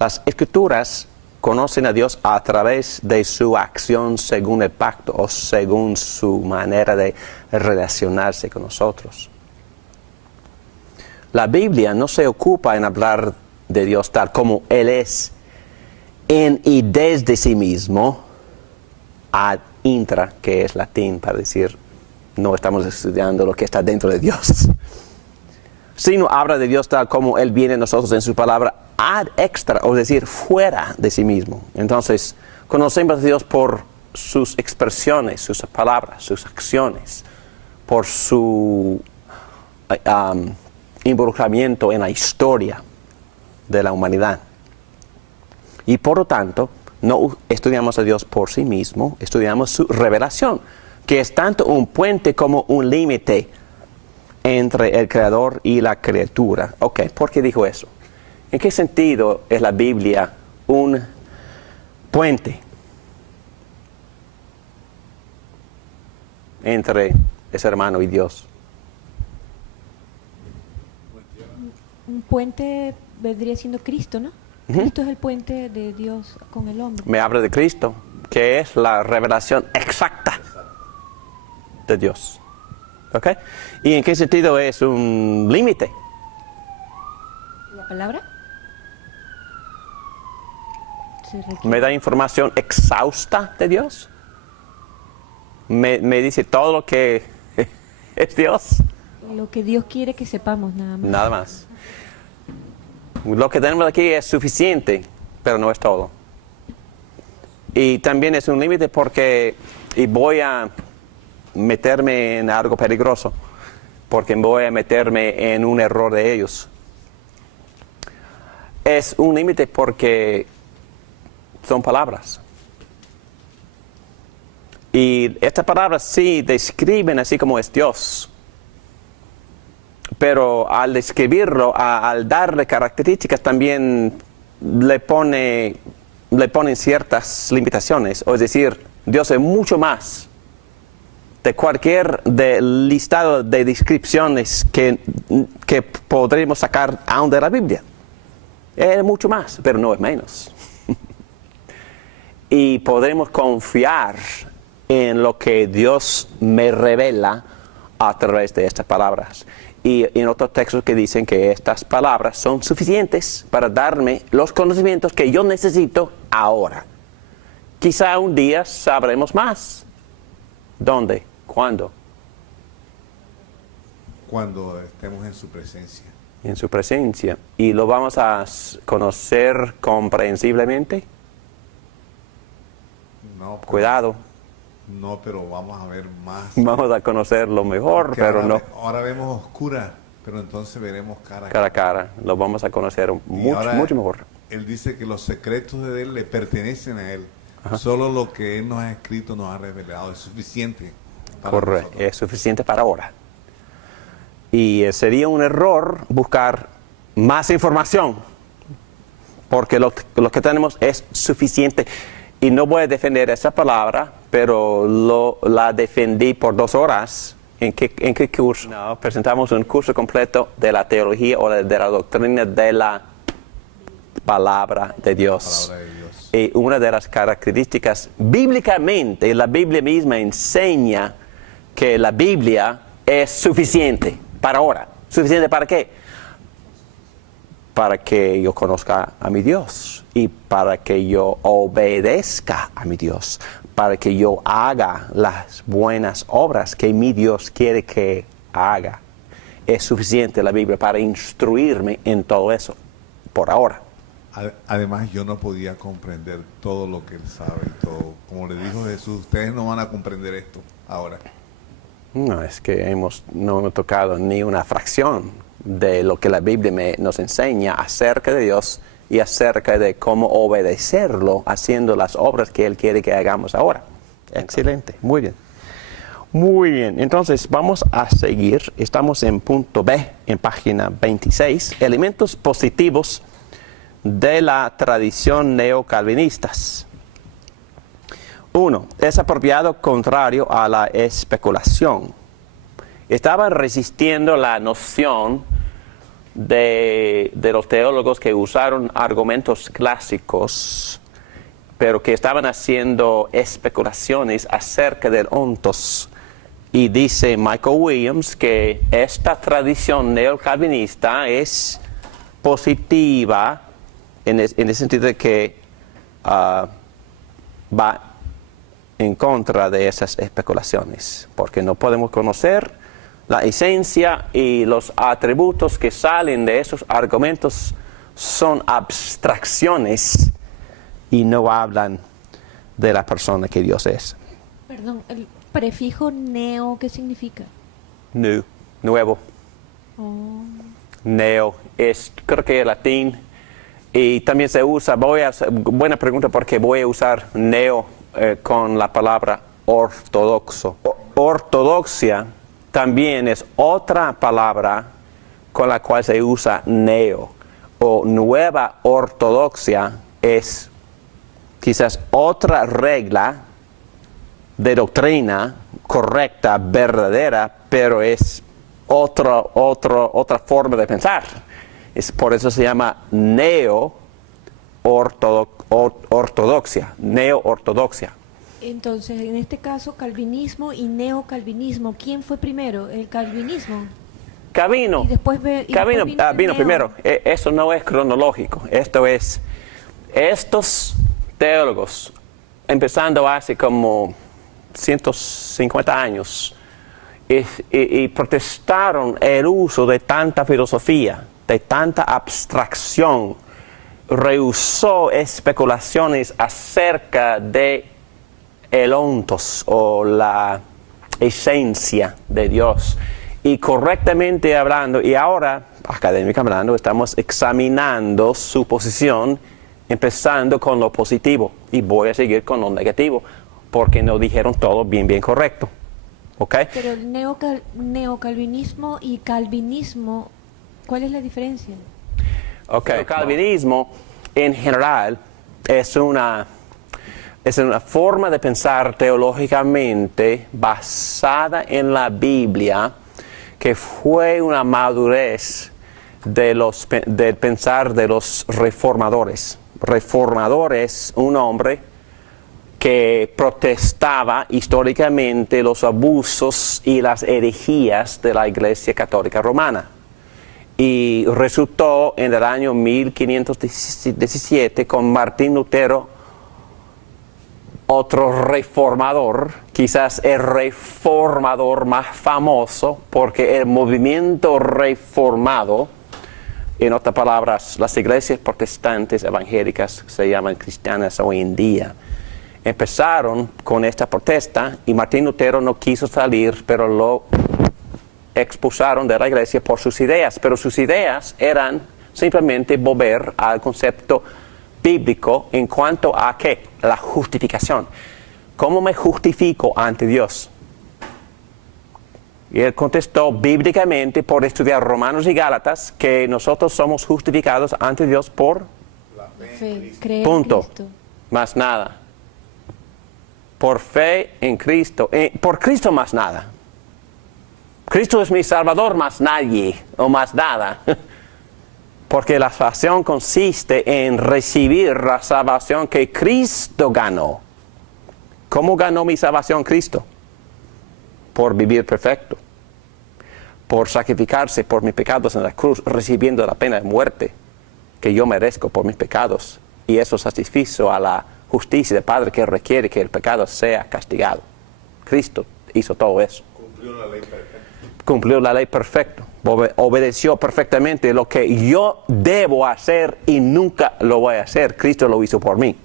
Las escrituras conocen a Dios a través de su acción según el pacto o según su manera de relacionarse con nosotros. La Biblia no se ocupa en hablar de Dios tal como Él es en y desde sí mismo, ad intra, que es latín para decir no estamos estudiando lo que está dentro de Dios, sino habla de Dios tal como Él viene a nosotros en su palabra ad extra, o decir fuera de sí mismo. Entonces conocemos a Dios por sus expresiones, sus palabras, sus acciones, por su involucramiento en la historia de la humanidad. Y por lo tanto, no estudiamos a Dios por sí mismo, estudiamos su revelación, que es tanto un puente como un límite entre el Creador y la criatura. Ok, ¿por qué dijo eso? ¿En qué sentido es la Biblia un puente entre ese hermano y Dios? Un puente vendría siendo Cristo, ¿no? Cristo es el puente de Dios con el hombre. Me habla de Cristo, que es la revelación exacta de Dios. ¿Ok? ¿Y en qué sentido es un límite? ¿La palabra? Me da información exhausta de Dios. Me dice todo lo que es Dios. Lo que Dios quiere que sepamos, nada más. Nada más. Lo que tenemos aquí es suficiente, pero no es todo. Y también es un límite porque, y voy a meterme en algo peligroso, porque voy a meterme en un error de ellos. Es un límite porque son palabras. Y estas palabras sí describen así como es Dios. Pero al describirlo, al darle características, también le ponen ciertas limitaciones. Es decir, Dios es mucho más de cualquier listado de descripciones que podremos sacar aún de la Biblia. Es mucho más, pero no es menos. Y podremos confiar en lo que Dios me revela a través de estas palabras. Y en otros textos que dicen que estas palabras son suficientes para darme los conocimientos que yo necesito ahora. Quizá un día sabremos más. ¿Dónde? ¿Cuándo? Cuando estemos en su presencia. En su presencia. ¿Y lo vamos a conocer comprensiblemente? No, pero, Cuidado. No, pero vamos a ver más. Vamos a conocerlo mejor, Porque pero ahora no ahora vemos oscura, pero entonces veremos cara a cara a cara. Lo vamos a conocer Y mucho, ahora mucho mejor. Él dice que los secretos de Él le pertenecen a Él. Solo lo que Él nos ha escrito, nos ha revelado. Es suficiente para Correcto, nosotros. es suficiente para ahora. Y sería un error buscar más información, porque lo que tenemos es suficiente. Y no voy a defender esa palabra, pero la defendí por 2 horas. ¿En qué curso? No, presentamos un curso completo de la teología o de la doctrina de la palabra de Dios. Palabra de Dios. Y una de las características, bíblicamente, la Biblia misma enseña que la Biblia es suficiente para ahora. ¿Suficiente para qué? Para que yo conozca a mi Dios y para que yo obedezca a mi Dios, para que yo haga las buenas obras que mi Dios quiere que haga. Es suficiente la Biblia para instruirme en todo eso, por ahora. Además, yo no podía comprender todo lo que Él sabe y todo. Como le dijo Jesús, ustedes no van a comprender esto ahora. No, es que no hemos tocado ni una fracción de lo que la Biblia nos enseña acerca de Dios y acerca de cómo obedecerlo haciendo las obras que Él quiere que hagamos ahora. Excelente, muy bien. Muy bien, entonces vamos a seguir. Estamos en punto B, en página 26. Elementos positivos de la tradición neocalvinistas. 1. Es apropiado contrario a la especulación. Estaban resistiendo la noción de los teólogos que usaron argumentos clásicos, pero que estaban haciendo especulaciones acerca del ontos. Y dice Michael Williams que esta tradición neocalvinista es positiva en el sentido de que va en contra de esas especulaciones, porque no podemos conocer la esencia y los atributos que salen de esos argumentos son abstracciones y no hablan de la persona que Dios es. Perdón, el prefijo neo, ¿qué significa? New, nuevo. Oh. Neo es, creo que es latín, y también se usa, buena pregunta porque voy a usar neo con la palabra ortodoxo. Ortodoxia también es otra palabra con la cual se usa neo, o nueva ortodoxia es quizás otra regla de doctrina correcta, verdadera, pero es otra forma de pensar. Por eso se llama neo-ortodoxia, neo-ortodoxia. Entonces, en este caso, calvinismo y neocalvinismo, ¿quién fue primero? ¿El calvinismo? Calvino, Y después Calvino vino el vino neo. primero. Eso no es cronológico. Esto es, estos teólogos, empezando hace como 150 años, y protestaron el uso de tanta filosofía, de tanta abstracción, rehusó especulaciones acerca de el ontos o la esencia de Dios. Y correctamente hablando, y ahora académicamente hablando, estamos examinando su posición, empezando con lo positivo, y voy a seguir con lo negativo. porque no dijeron todo bien correcto. ¿Ok? Pero el neocalvinismo y calvinismo, ¿cuál es la diferencia? Ok, el calvinismo en general es una forma de pensar teológicamente basada en la Biblia, que fue una madurez del pensar de los reformadores. Reformadores, un hombre que protestaba históricamente los abusos y las herejías de la Iglesia Católica Romana. Y resultó en el año 1517 con Martín Lutero, otro reformador, quizás el reformador más famoso, porque el movimiento reformado, en otras palabras, las iglesias protestantes evangélicas se llaman cristianas hoy en día, empezaron con esta protesta y Martín Lutero no quiso salir, pero lo expulsaron de la iglesia por sus ideas, pero sus ideas eran simplemente volver al concepto bíblico en cuanto a ¿qué? La justificación. ¿Cómo me justifico ante Dios? Y él contestó bíblicamente por estudiar Romanos y Gálatas que nosotros somos justificados ante Dios por La fe en Fe, Cristo. creer punto, en Cristo. más nada. Por fe en Cristo, por Cristo más nada. Cristo es mi Salvador, más nadie o más nada. Porque la salvación consiste en recibir la salvación que Cristo ganó. ¿Cómo ganó mi salvación Cristo? Por vivir perfecto. Por sacrificarse por mis pecados en la cruz, recibiendo la pena de muerte que yo merezco por mis pecados. Y eso satisfizo a la justicia del Padre que requiere que el pecado sea castigado. Cristo hizo todo eso. Cumplió la ley perfecta. Cumplió la ley perfecta, obedeció perfectamente lo que yo debo hacer y nunca lo voy a hacer. Cristo lo hizo por mí.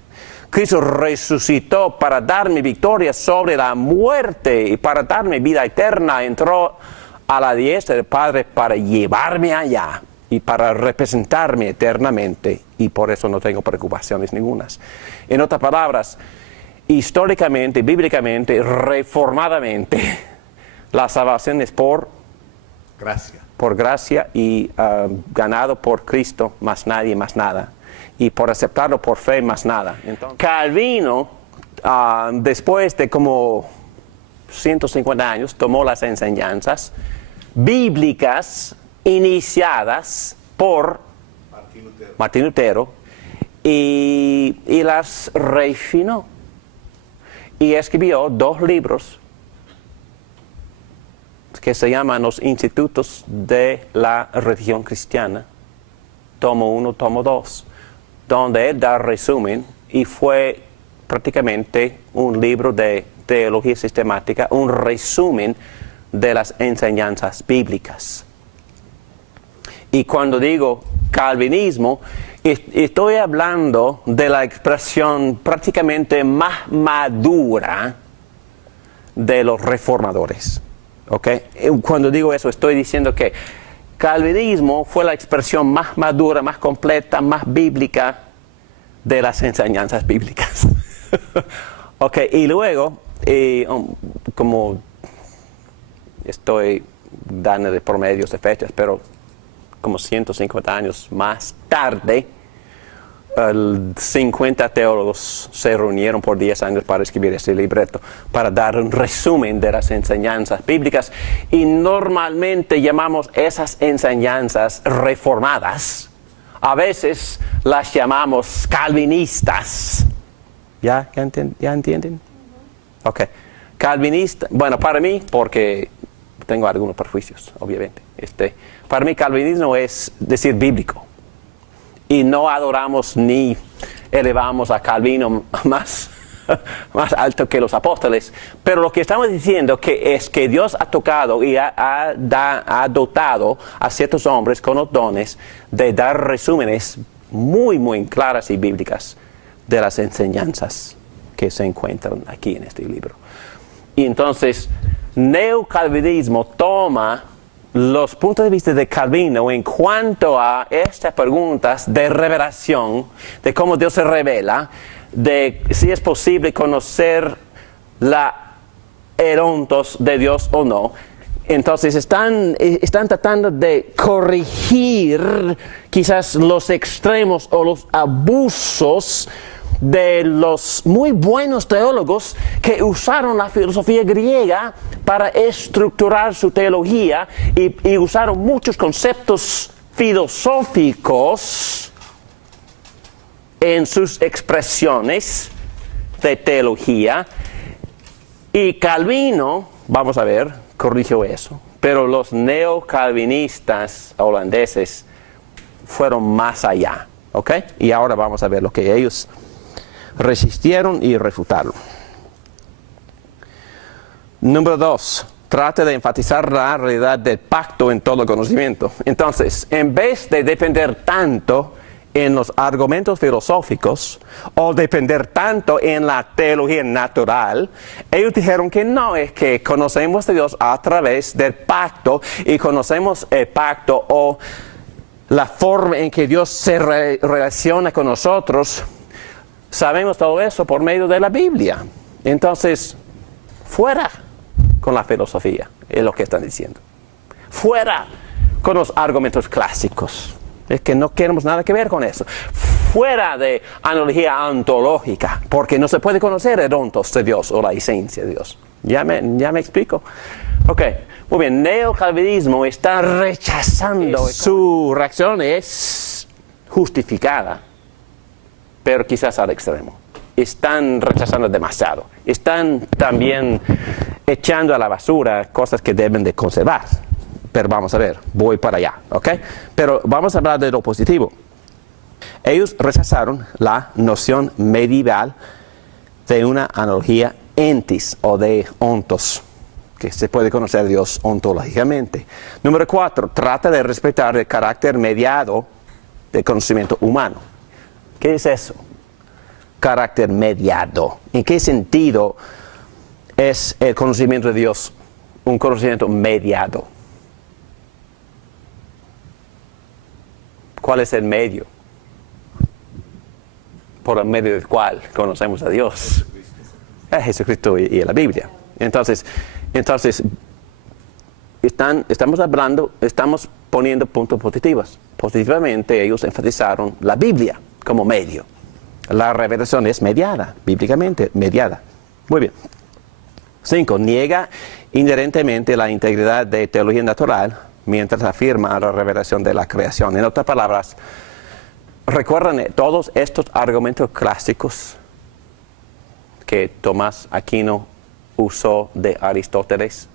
Cristo resucitó para darme victoria sobre la muerte y para darme vida eterna. Entró a la diestra del Padre para llevarme allá y para representarme eternamente, y por eso no tengo preocupaciones ningunas. En otras palabras, históricamente, bíblicamente, reformadamente, la salvación es por gracia y ganado por Cristo, más nadie, más nada. Y por aceptarlo por fe, más nada. Entonces, Calvino, después de como 150 años, tomó las enseñanzas bíblicas iniciadas por Martín Lutero y las refinó. Y escribió 2 libros que se llaman los Institutos de la Religión Cristiana, tomo 1, tomo 2, donde él da resumen, y fue prácticamente un libro de teología sistemática, un resumen de las enseñanzas bíblicas. Y cuando digo calvinismo, estoy hablando de la expresión prácticamente más madura de los reformadores. ¿Okay? Cuando digo eso, estoy diciendo que calvinismo fue la expresión más madura, más completa, más bíblica de las enseñanzas bíblicas. Okay, y luego, como estoy dando de promedios de fechas, pero como 150 años más tarde, 50 teólogos se reunieron por 10 años para escribir este libreto, para dar un resumen de las enseñanzas bíblicas, y normalmente llamamos esas enseñanzas reformadas. A veces las llamamos calvinistas. ¿Ya entienden? Ok. Calvinista, bueno, para mí, porque tengo algunos prejuicios, obviamente. Para mí calvinismo es decir bíblico. Y no adoramos ni elevamos a Calvino más alto que los apóstoles. Pero lo que estamos diciendo es que Dios ha tocado y ha dotado a ciertos hombres con los dones de dar resúmenes muy, muy claras y bíblicas de las enseñanzas que se encuentran aquí en este libro. Y entonces, neocalvinismo toma los puntos de vista de Calvino en cuanto a estas preguntas de revelación, de cómo Dios se revela, de si es posible conocer la erontos de Dios o no. Entonces están tratando de corregir quizás los extremos o los abusos de los muy buenos teólogos que usaron la filosofía griega para estructurar su teología y usaron muchos conceptos filosóficos en sus expresiones de teología. Y Calvino, vamos a ver, corrigió eso. Pero los neocalvinistas holandeses fueron más allá. ¿Ok? Y ahora vamos a ver lo que ellos resistieron y refutaron. Número 2. Trata de enfatizar la realidad del pacto en todo conocimiento. Entonces, en vez de depender tanto en los argumentos filosóficos o depender tanto en la teología natural, ellos dijeron que no, es que conocemos a Dios a través del pacto y conocemos el pacto o la forma en que Dios se relaciona con nosotros. Sabemos todo eso por medio de la Biblia. Entonces, fuera con la filosofía, es lo que están diciendo. Fuera con los argumentos clásicos. Es que no queremos nada que ver con eso. Fuera de analogía ontológica, porque no se puede conocer el ontos de Dios o la esencia de Dios. ¿Ya me explico? Ok, muy bien. Neocalvinismo está rechazando. Su reacción es justificada, pero quizás al extremo. Están rechazando demasiado. Están también echando a la basura cosas que deben de conservar. Pero vamos a ver, voy para allá, ¿ok? Pero vamos a hablar de lo positivo. Ellos rechazaron la noción medieval de una analogía entis o de ontos, que se puede conocer a Dios ontológicamente. Número 4, trata de respetar el carácter mediado del conocimiento humano. ¿Qué es eso? Carácter mediado. ¿En qué sentido es el conocimiento de Dios un conocimiento mediado? ¿Cuál es el medio? Por el medio del cual conocemos a Dios. Jesucristo y la Biblia. Entonces estamos poniendo puntos positivos. Positivamente ellos enfatizaron la Biblia como medio. La revelación es mediada, bíblicamente mediada. Muy bien. 5. Niega inherentemente la integridad de teología natural mientras afirma la revelación de la creación. En otras palabras, recuerdan todos estos argumentos clásicos que Tomás Aquino usó de Aristóteles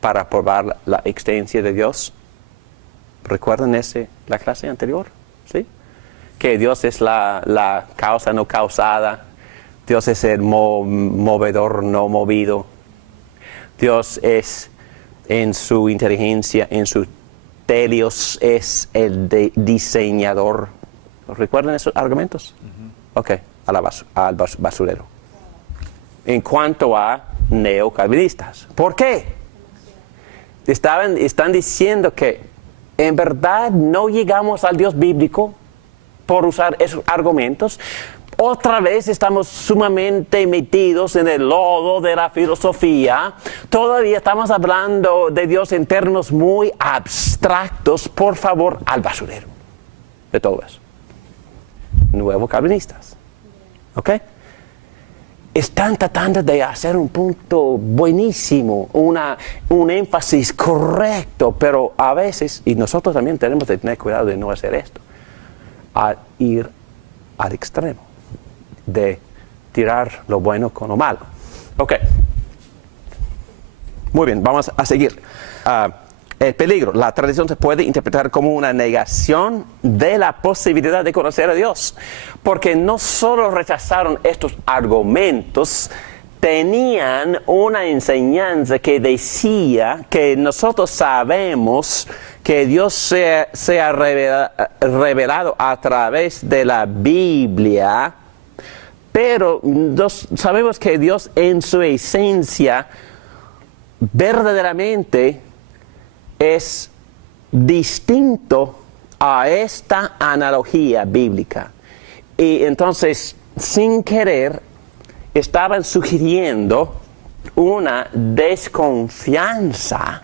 para probar la existencia de Dios. ¿Recuerdan la clase anterior? ¿Sí? Que Dios es la causa no causada. Dios es el movedor no movido. Dios es en su inteligencia, en su telios, es el diseñador. ¿Recuerdan esos argumentos? Ok, al basurero. En cuanto a neocalvinistas. ¿Por qué? Están diciendo que en verdad no llegamos al Dios bíblico por usar esos argumentos. Otra vez estamos sumamente metidos en el lodo de la filosofía. Todavía estamos hablando de Dios en términos muy abstractos. Por favor, al basurero de todo eso. Nuevos calvinistas. ¿Ok? Están tratando de hacer un punto buenísimo, un énfasis correcto, pero a veces, y nosotros también tenemos que tener cuidado de no hacer esto, a ir al extremo, de tirar lo bueno con lo malo. Ok. Muy bien, vamos a seguir. El peligro. La tradición se puede interpretar como una negación de la posibilidad de conocer a Dios. Porque no solo rechazaron estos argumentos, tenían una enseñanza que decía que nosotros sabemos que Dios se ha revelado a través de la Biblia, pero sabemos que Dios en su esencia verdaderamente es distinto a esta analogía bíblica. Y entonces, sin querer, estaban sugiriendo una desconfianza.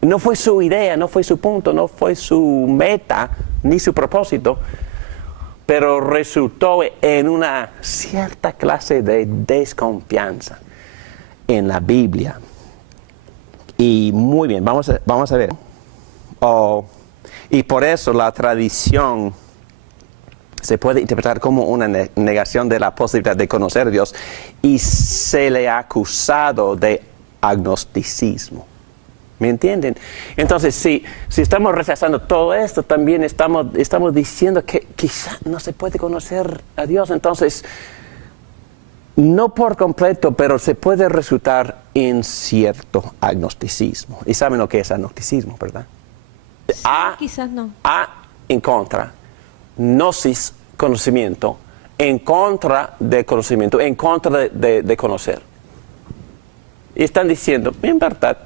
No fue su idea, no fue su punto, no fue su meta, ni su propósito, pero resultó en una cierta clase de desconfianza en la Biblia. Y muy bien, vamos a ver. Y por eso la tradición se puede interpretar como una negación de la posibilidad de conocer a Dios, y se le ha acusado de agnosticismo. ¿Me entienden? Entonces, si estamos rechazando todo esto, también estamos diciendo que quizá no se puede conocer a Dios. Entonces, no por completo, pero se puede resultar en cierto agnosticismo. Y saben lo que es agnosticismo, ¿verdad? Sí, quizás no. En contra, gnosis, conocimiento, en contra de conocimiento, en contra de conocer. Y están diciendo, en verdad,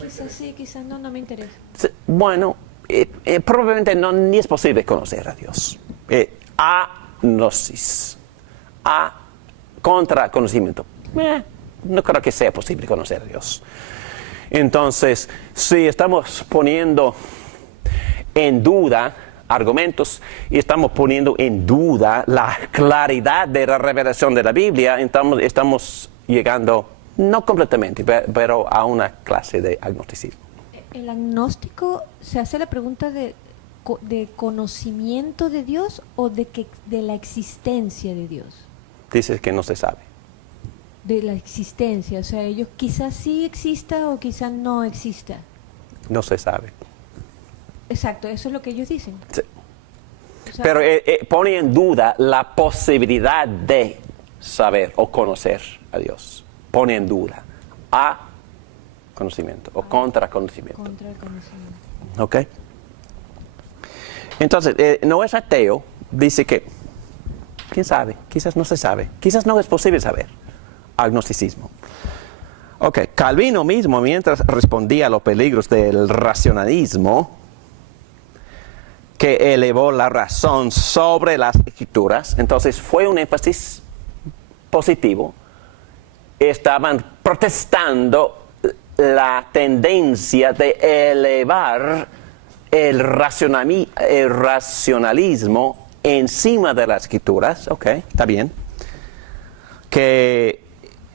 Quizás sí, quizás no me interesa. bueno, probablemente ni es posible conocer a Dios. Agnosis, contra conocimiento. No creo que sea posible conocer a Dios. Entonces, si estamos poniendo en duda argumentos y estamos poniendo en duda la claridad de la revelación de la Biblia, entonces estamos llegando, no completamente, pero a una clase de agnosticismo. El agnóstico se hace la pregunta de conocimiento de Dios o de la existencia de Dios. Dices que no se sabe. De la existencia, o sea, ellos quizás sí exista o quizás no exista. No se sabe. Exacto, eso es lo que ellos dicen. Sí. O sea, Pero pone en duda la posibilidad de saber o conocer a Dios. Pone en duda a conocimiento o contra conocimiento. contra el conocimiento. ¿Ok? Entonces, no es ateo, dice que, ¿quién sabe? Quizás no se sabe, quizás no es posible saber. Agnosticismo. Ok, Calvino mismo, mientras respondía a los peligros del racionalismo, que elevó la razón sobre las escrituras, entonces fue un énfasis positivo. Estaban protestando la tendencia de elevar el racionalismo encima de las escrituras. Ok, está bien. Que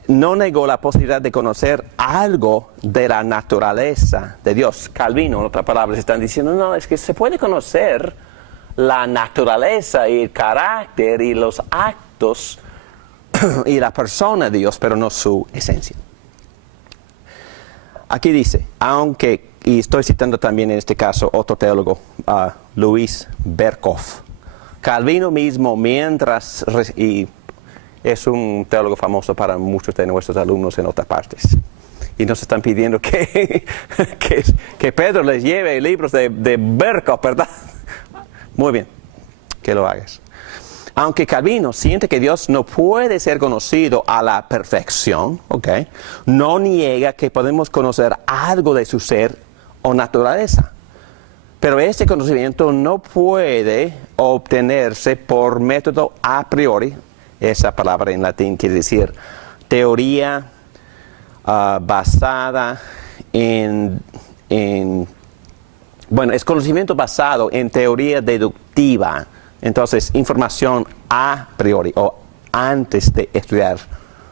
no negó la posibilidad de conocer algo de la naturaleza de Dios. Calvino, en otras palabras, están diciendo, no, es que se puede conocer la naturaleza y el carácter y los actos y la persona de Dios, pero no su esencia. Aquí dice, aunque, y estoy citando también en este caso otro teólogo, Luis Berkhoff. Calvino mismo, mientras, y es un teólogo famoso para muchos de nuestros alumnos en otras partes. Y nos están pidiendo que Pedro les lleve libros de Berkhoff, ¿verdad? Muy bien, que lo hagas. Aunque Calvino siente que Dios no puede ser conocido a la perfección, ¿okay? No niega que podemos conocer algo de su ser o naturaleza. Pero este conocimiento no puede obtenerse por método a priori. Esa palabra en latín quiere decir teoría basada bueno, es conocimiento basado en teoría deductiva. Entonces, información a priori o antes de estudiar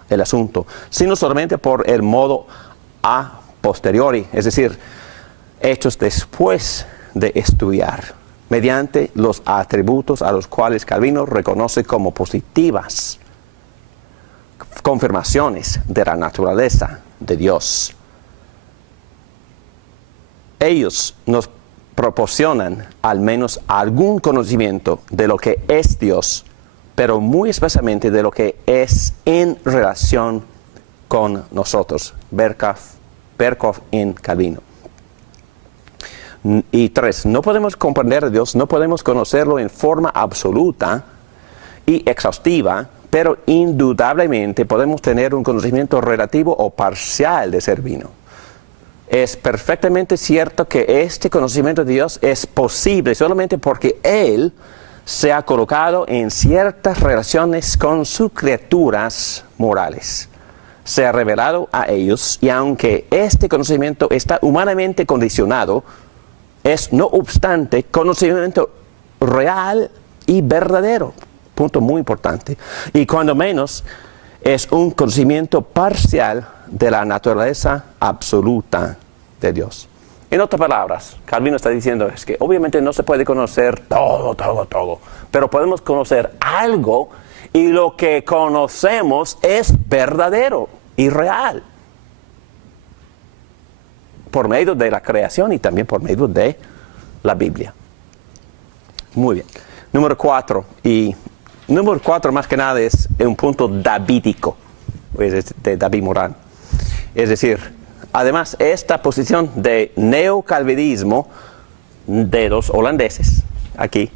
el asunto, sino solamente por el modo a posteriori, es decir, hechos después de estudiar, mediante los atributos a los cuales Calvino reconoce como positivas confirmaciones de la naturaleza de Dios. Ellos nos proporcionan al menos algún conocimiento de lo que es Dios, pero muy especialmente de lo que es en relación con nosotros. Berkhoff en Calvino. Y 3, no podemos comprender a Dios, no podemos conocerlo en forma absoluta y exhaustiva, pero indudablemente podemos tener un conocimiento relativo o parcial de ser divino. Es perfectamente cierto que este conocimiento de Dios es posible solamente porque Él se ha colocado en ciertas relaciones con sus criaturas morales. se ha revelado a ellos, y aunque este conocimiento está humanamente condicionado, es no obstante conocimiento real y verdadero. Punto muy importante. Y cuando menos es un conocimiento parcial de la naturaleza absoluta de Dios. En otras palabras, Calvino está diciendo es que obviamente no se puede conocer todo, pero podemos conocer algo, y lo que conocemos es verdadero y real. Por medio de la creación y también por medio de la Biblia. Muy bien. Número 4. Y número 4 más que nada es un punto davídico, es de David Morán. Es decir, además esta posición de neocalvinismo de los holandeses, aquí,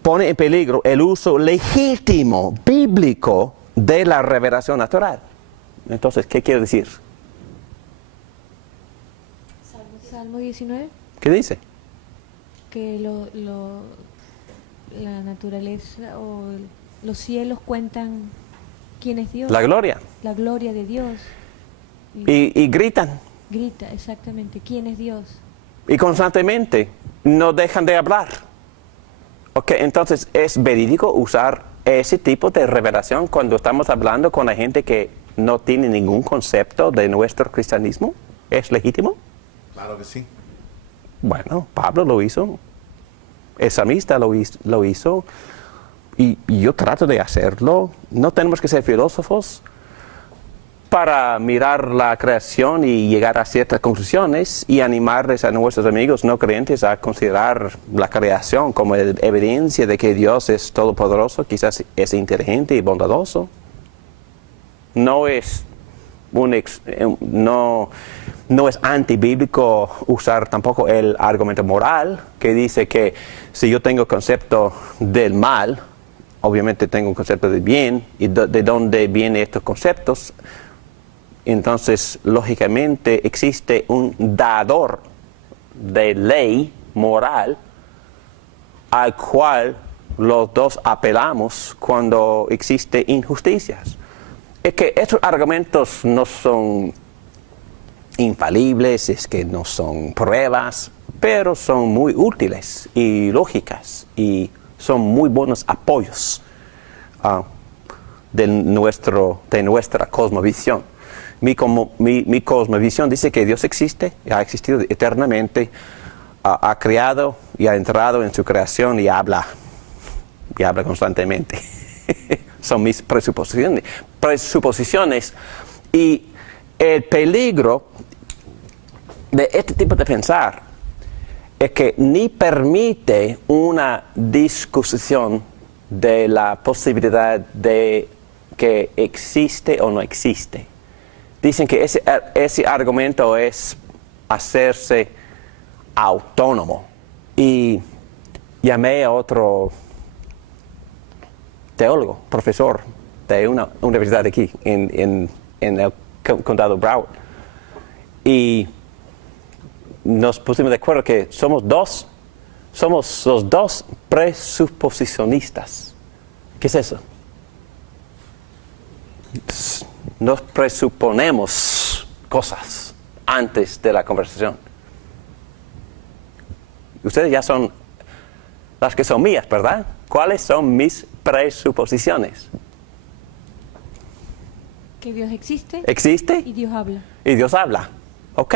pone en peligro el uso legítimo, bíblico, de la revelación natural. Entonces, ¿qué quiere decir? Salmo 19. ¿Qué dice? Que la naturaleza o los cielos cuentan quién es Dios. La gloria. La gloria de Dios. Y gritan. Grita, exactamente, quién es Dios. Y constantemente no dejan de hablar. Ok, entonces es verídico usar ese tipo de revelación cuando estamos hablando con la gente que no tiene ningún concepto de nuestro cristianismo. ¿Es legítimo? Claro que sí. Bueno, Pablo lo hizo, el salmista lo hizo, y yo trato de hacerlo. No tenemos que ser filósofos para mirar la creación y llegar a ciertas conclusiones y animarles a nuestros amigos no creyentes a considerar la creación como evidencia de que Dios es todopoderoso, quizás es inteligente y bondadoso. No es no es antibíblico usar tampoco el argumento moral que dice que si yo tengo concepto del mal, obviamente tengo un concepto del bien, y de dónde vienen estos conceptos. Entonces, lógicamente, existe un dador de ley moral al cual los dos apelamos cuando existen injusticias. Es que estos argumentos no son infalibles, es que no son pruebas, pero son muy útiles y lógicas, y son muy buenos apoyos de nuestra cosmovisión. Mi cosmovisión dice que Dios existe, ha existido eternamente, ha creado y ha entrado en su creación y habla constantemente. Son mis presuposiciones. Y el peligro de este tipo de pensar es que ni permite una discusión de la posibilidad de que existe o no existe. Dicen que ese argumento es hacerse autónomo. Y llamé a otro teólogo, profesor de una universidad aquí en el condado Broward, y nos pusimos de acuerdo que somos los dos presuposicionistas. ¿Qué es eso? Nos presuponemos cosas antes de la conversación. Ustedes ya son las que son mías, ¿verdad? ¿Cuáles son mis presuposiciones? Que Dios existe. ¿Existe? Y Dios habla. Y Dios habla. Ok.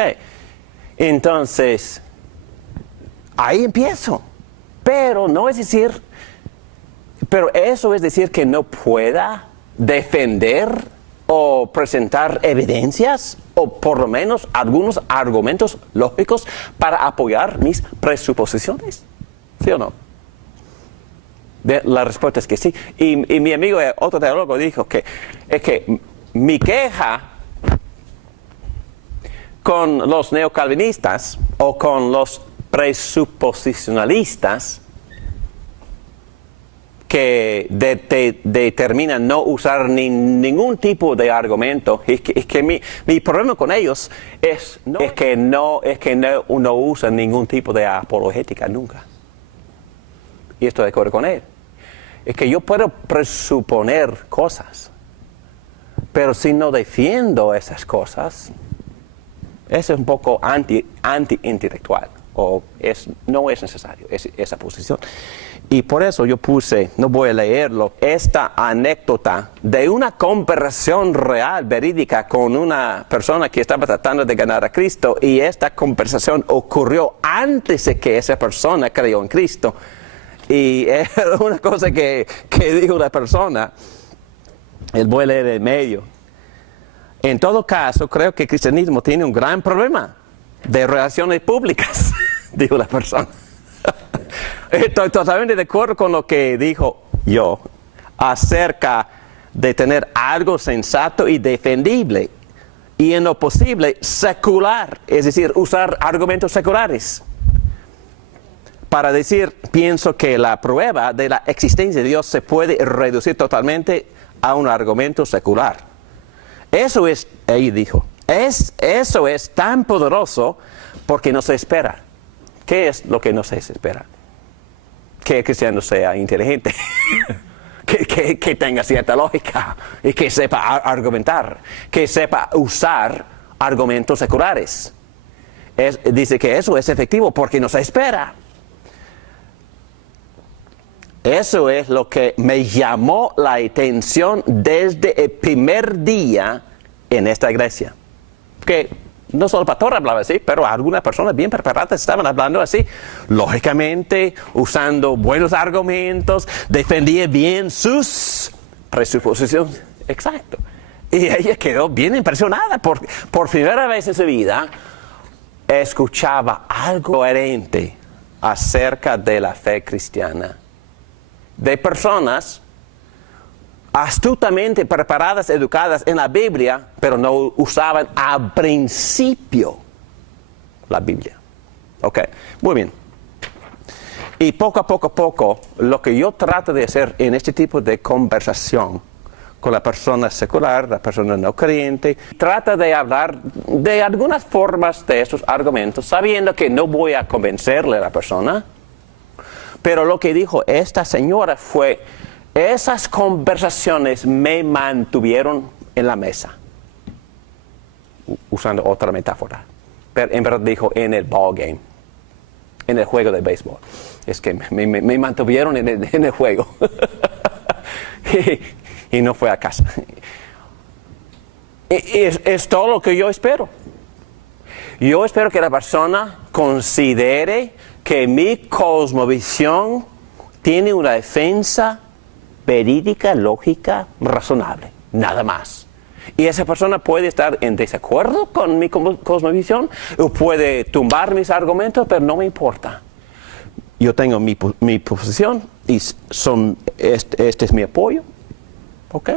Entonces, ahí empiezo. Pero eso es decir que no pueda defender o presentar evidencias o por lo menos algunos argumentos lógicos para apoyar mis presuposiciones. ¿Sí o no? La respuesta es que sí. Y mi amigo, otro teólogo, dijo que es que mi queja con los neocalvinistas o con los presuposicionalistas que determinan no usar ningún tipo de argumento, es que mi problema con ellos es que no usan ningún tipo de apologética nunca. Y estoy de acuerdo con él. es que yo puedo presuponer cosas, pero si no defiendo esas cosas, eso es un poco anti-intelectual, o no es necesario esa posición. Y por eso yo puse, no voy a leerlo, esta anécdota de una conversación real, verídica, con una persona que estaba tratando de ganar a Cristo, y esta conversación ocurrió antes de que esa persona creyó en Cristo. Y era una cosa que dijo la persona, voy a leer en medio. En todo caso, creo que el cristianismo tiene un gran problema de relaciones públicas, dijo la persona. Estoy totalmente de acuerdo con lo que dijo yo acerca de tener algo sensato y defendible, y en lo posible secular, es decir, usar argumentos seculares. Para decir, pienso que la prueba de la existencia de Dios se puede reducir totalmente a un argumento secular. Eso es, ella dijo, eso es tan poderoso porque no se espera. ¿Qué es lo que no se espera? Que el cristiano sea inteligente, que tenga cierta lógica y que sepa argumentar, que sepa usar argumentos seculares. Dice que eso es efectivo porque no se espera. Eso es lo que me llamó la atención desde el primer día en esta iglesia. Que no solo el pastor hablaba así, pero algunas personas bien preparadas estaban hablando así. Lógicamente, usando buenos argumentos, defendía bien sus presuposiciones. Exacto. Y ella quedó bien impresionada. Por primera vez en su vida, escuchaba algo coherente acerca de la fe cristiana. De personas astutamente preparadas, educadas en la Biblia, pero no usaban al principio la Biblia. Ok, muy bien. Y poco a poco, lo que yo trato de hacer en este tipo de conversación con la persona secular, la persona no creyente, trata de hablar de algunas formas de esos argumentos, sabiendo que no voy a convencerle a la persona. Pero lo que dijo esta señora fue, esas conversaciones me mantuvieron en la mesa. Usando otra metáfora. Pero en verdad dijo en el ball game. En el juego de béisbol. Es que me mantuvieron en el juego. y no fue a casa. Es todo lo que yo espero. Yo espero que la persona considere que mi cosmovisión tiene una defensa verídica, lógica, razonable, nada más. Y esa persona puede estar en desacuerdo con mi cosmovisión, o puede tumbar mis argumentos, pero no me importa. Yo tengo mi posición y este es mi apoyo, ¿ok?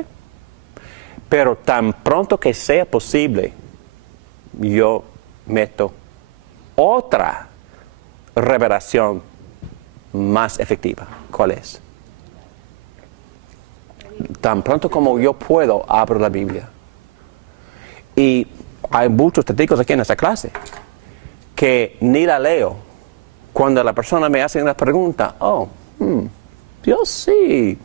Pero tan pronto que sea posible, yo meto otra revelación más efectiva. ¿Cuál es? Tan pronto como yo puedo, abro la Biblia. Y hay muchos testigos aquí en esta clase que ni la leo. Cuando la persona me hace una pregunta, Dios sí,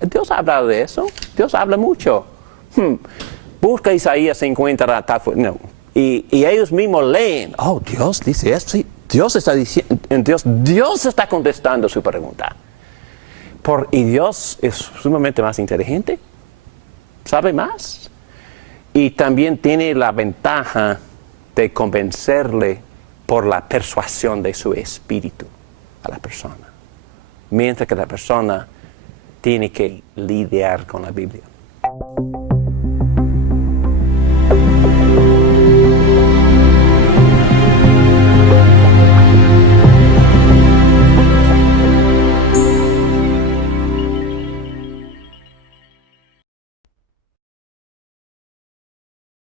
Dios ha hablado de eso, Dios habla mucho. Busca Isaías 50, no. Y ellos mismos leen, Dios dice esto, sí. Dios está diciendo, Dios está contestando su pregunta. Y Dios es sumamente más inteligente, sabe más. Y también tiene la ventaja de convencerle por la persuasión de su espíritu a la persona. Mientras que la persona tiene que lidiar con la Biblia.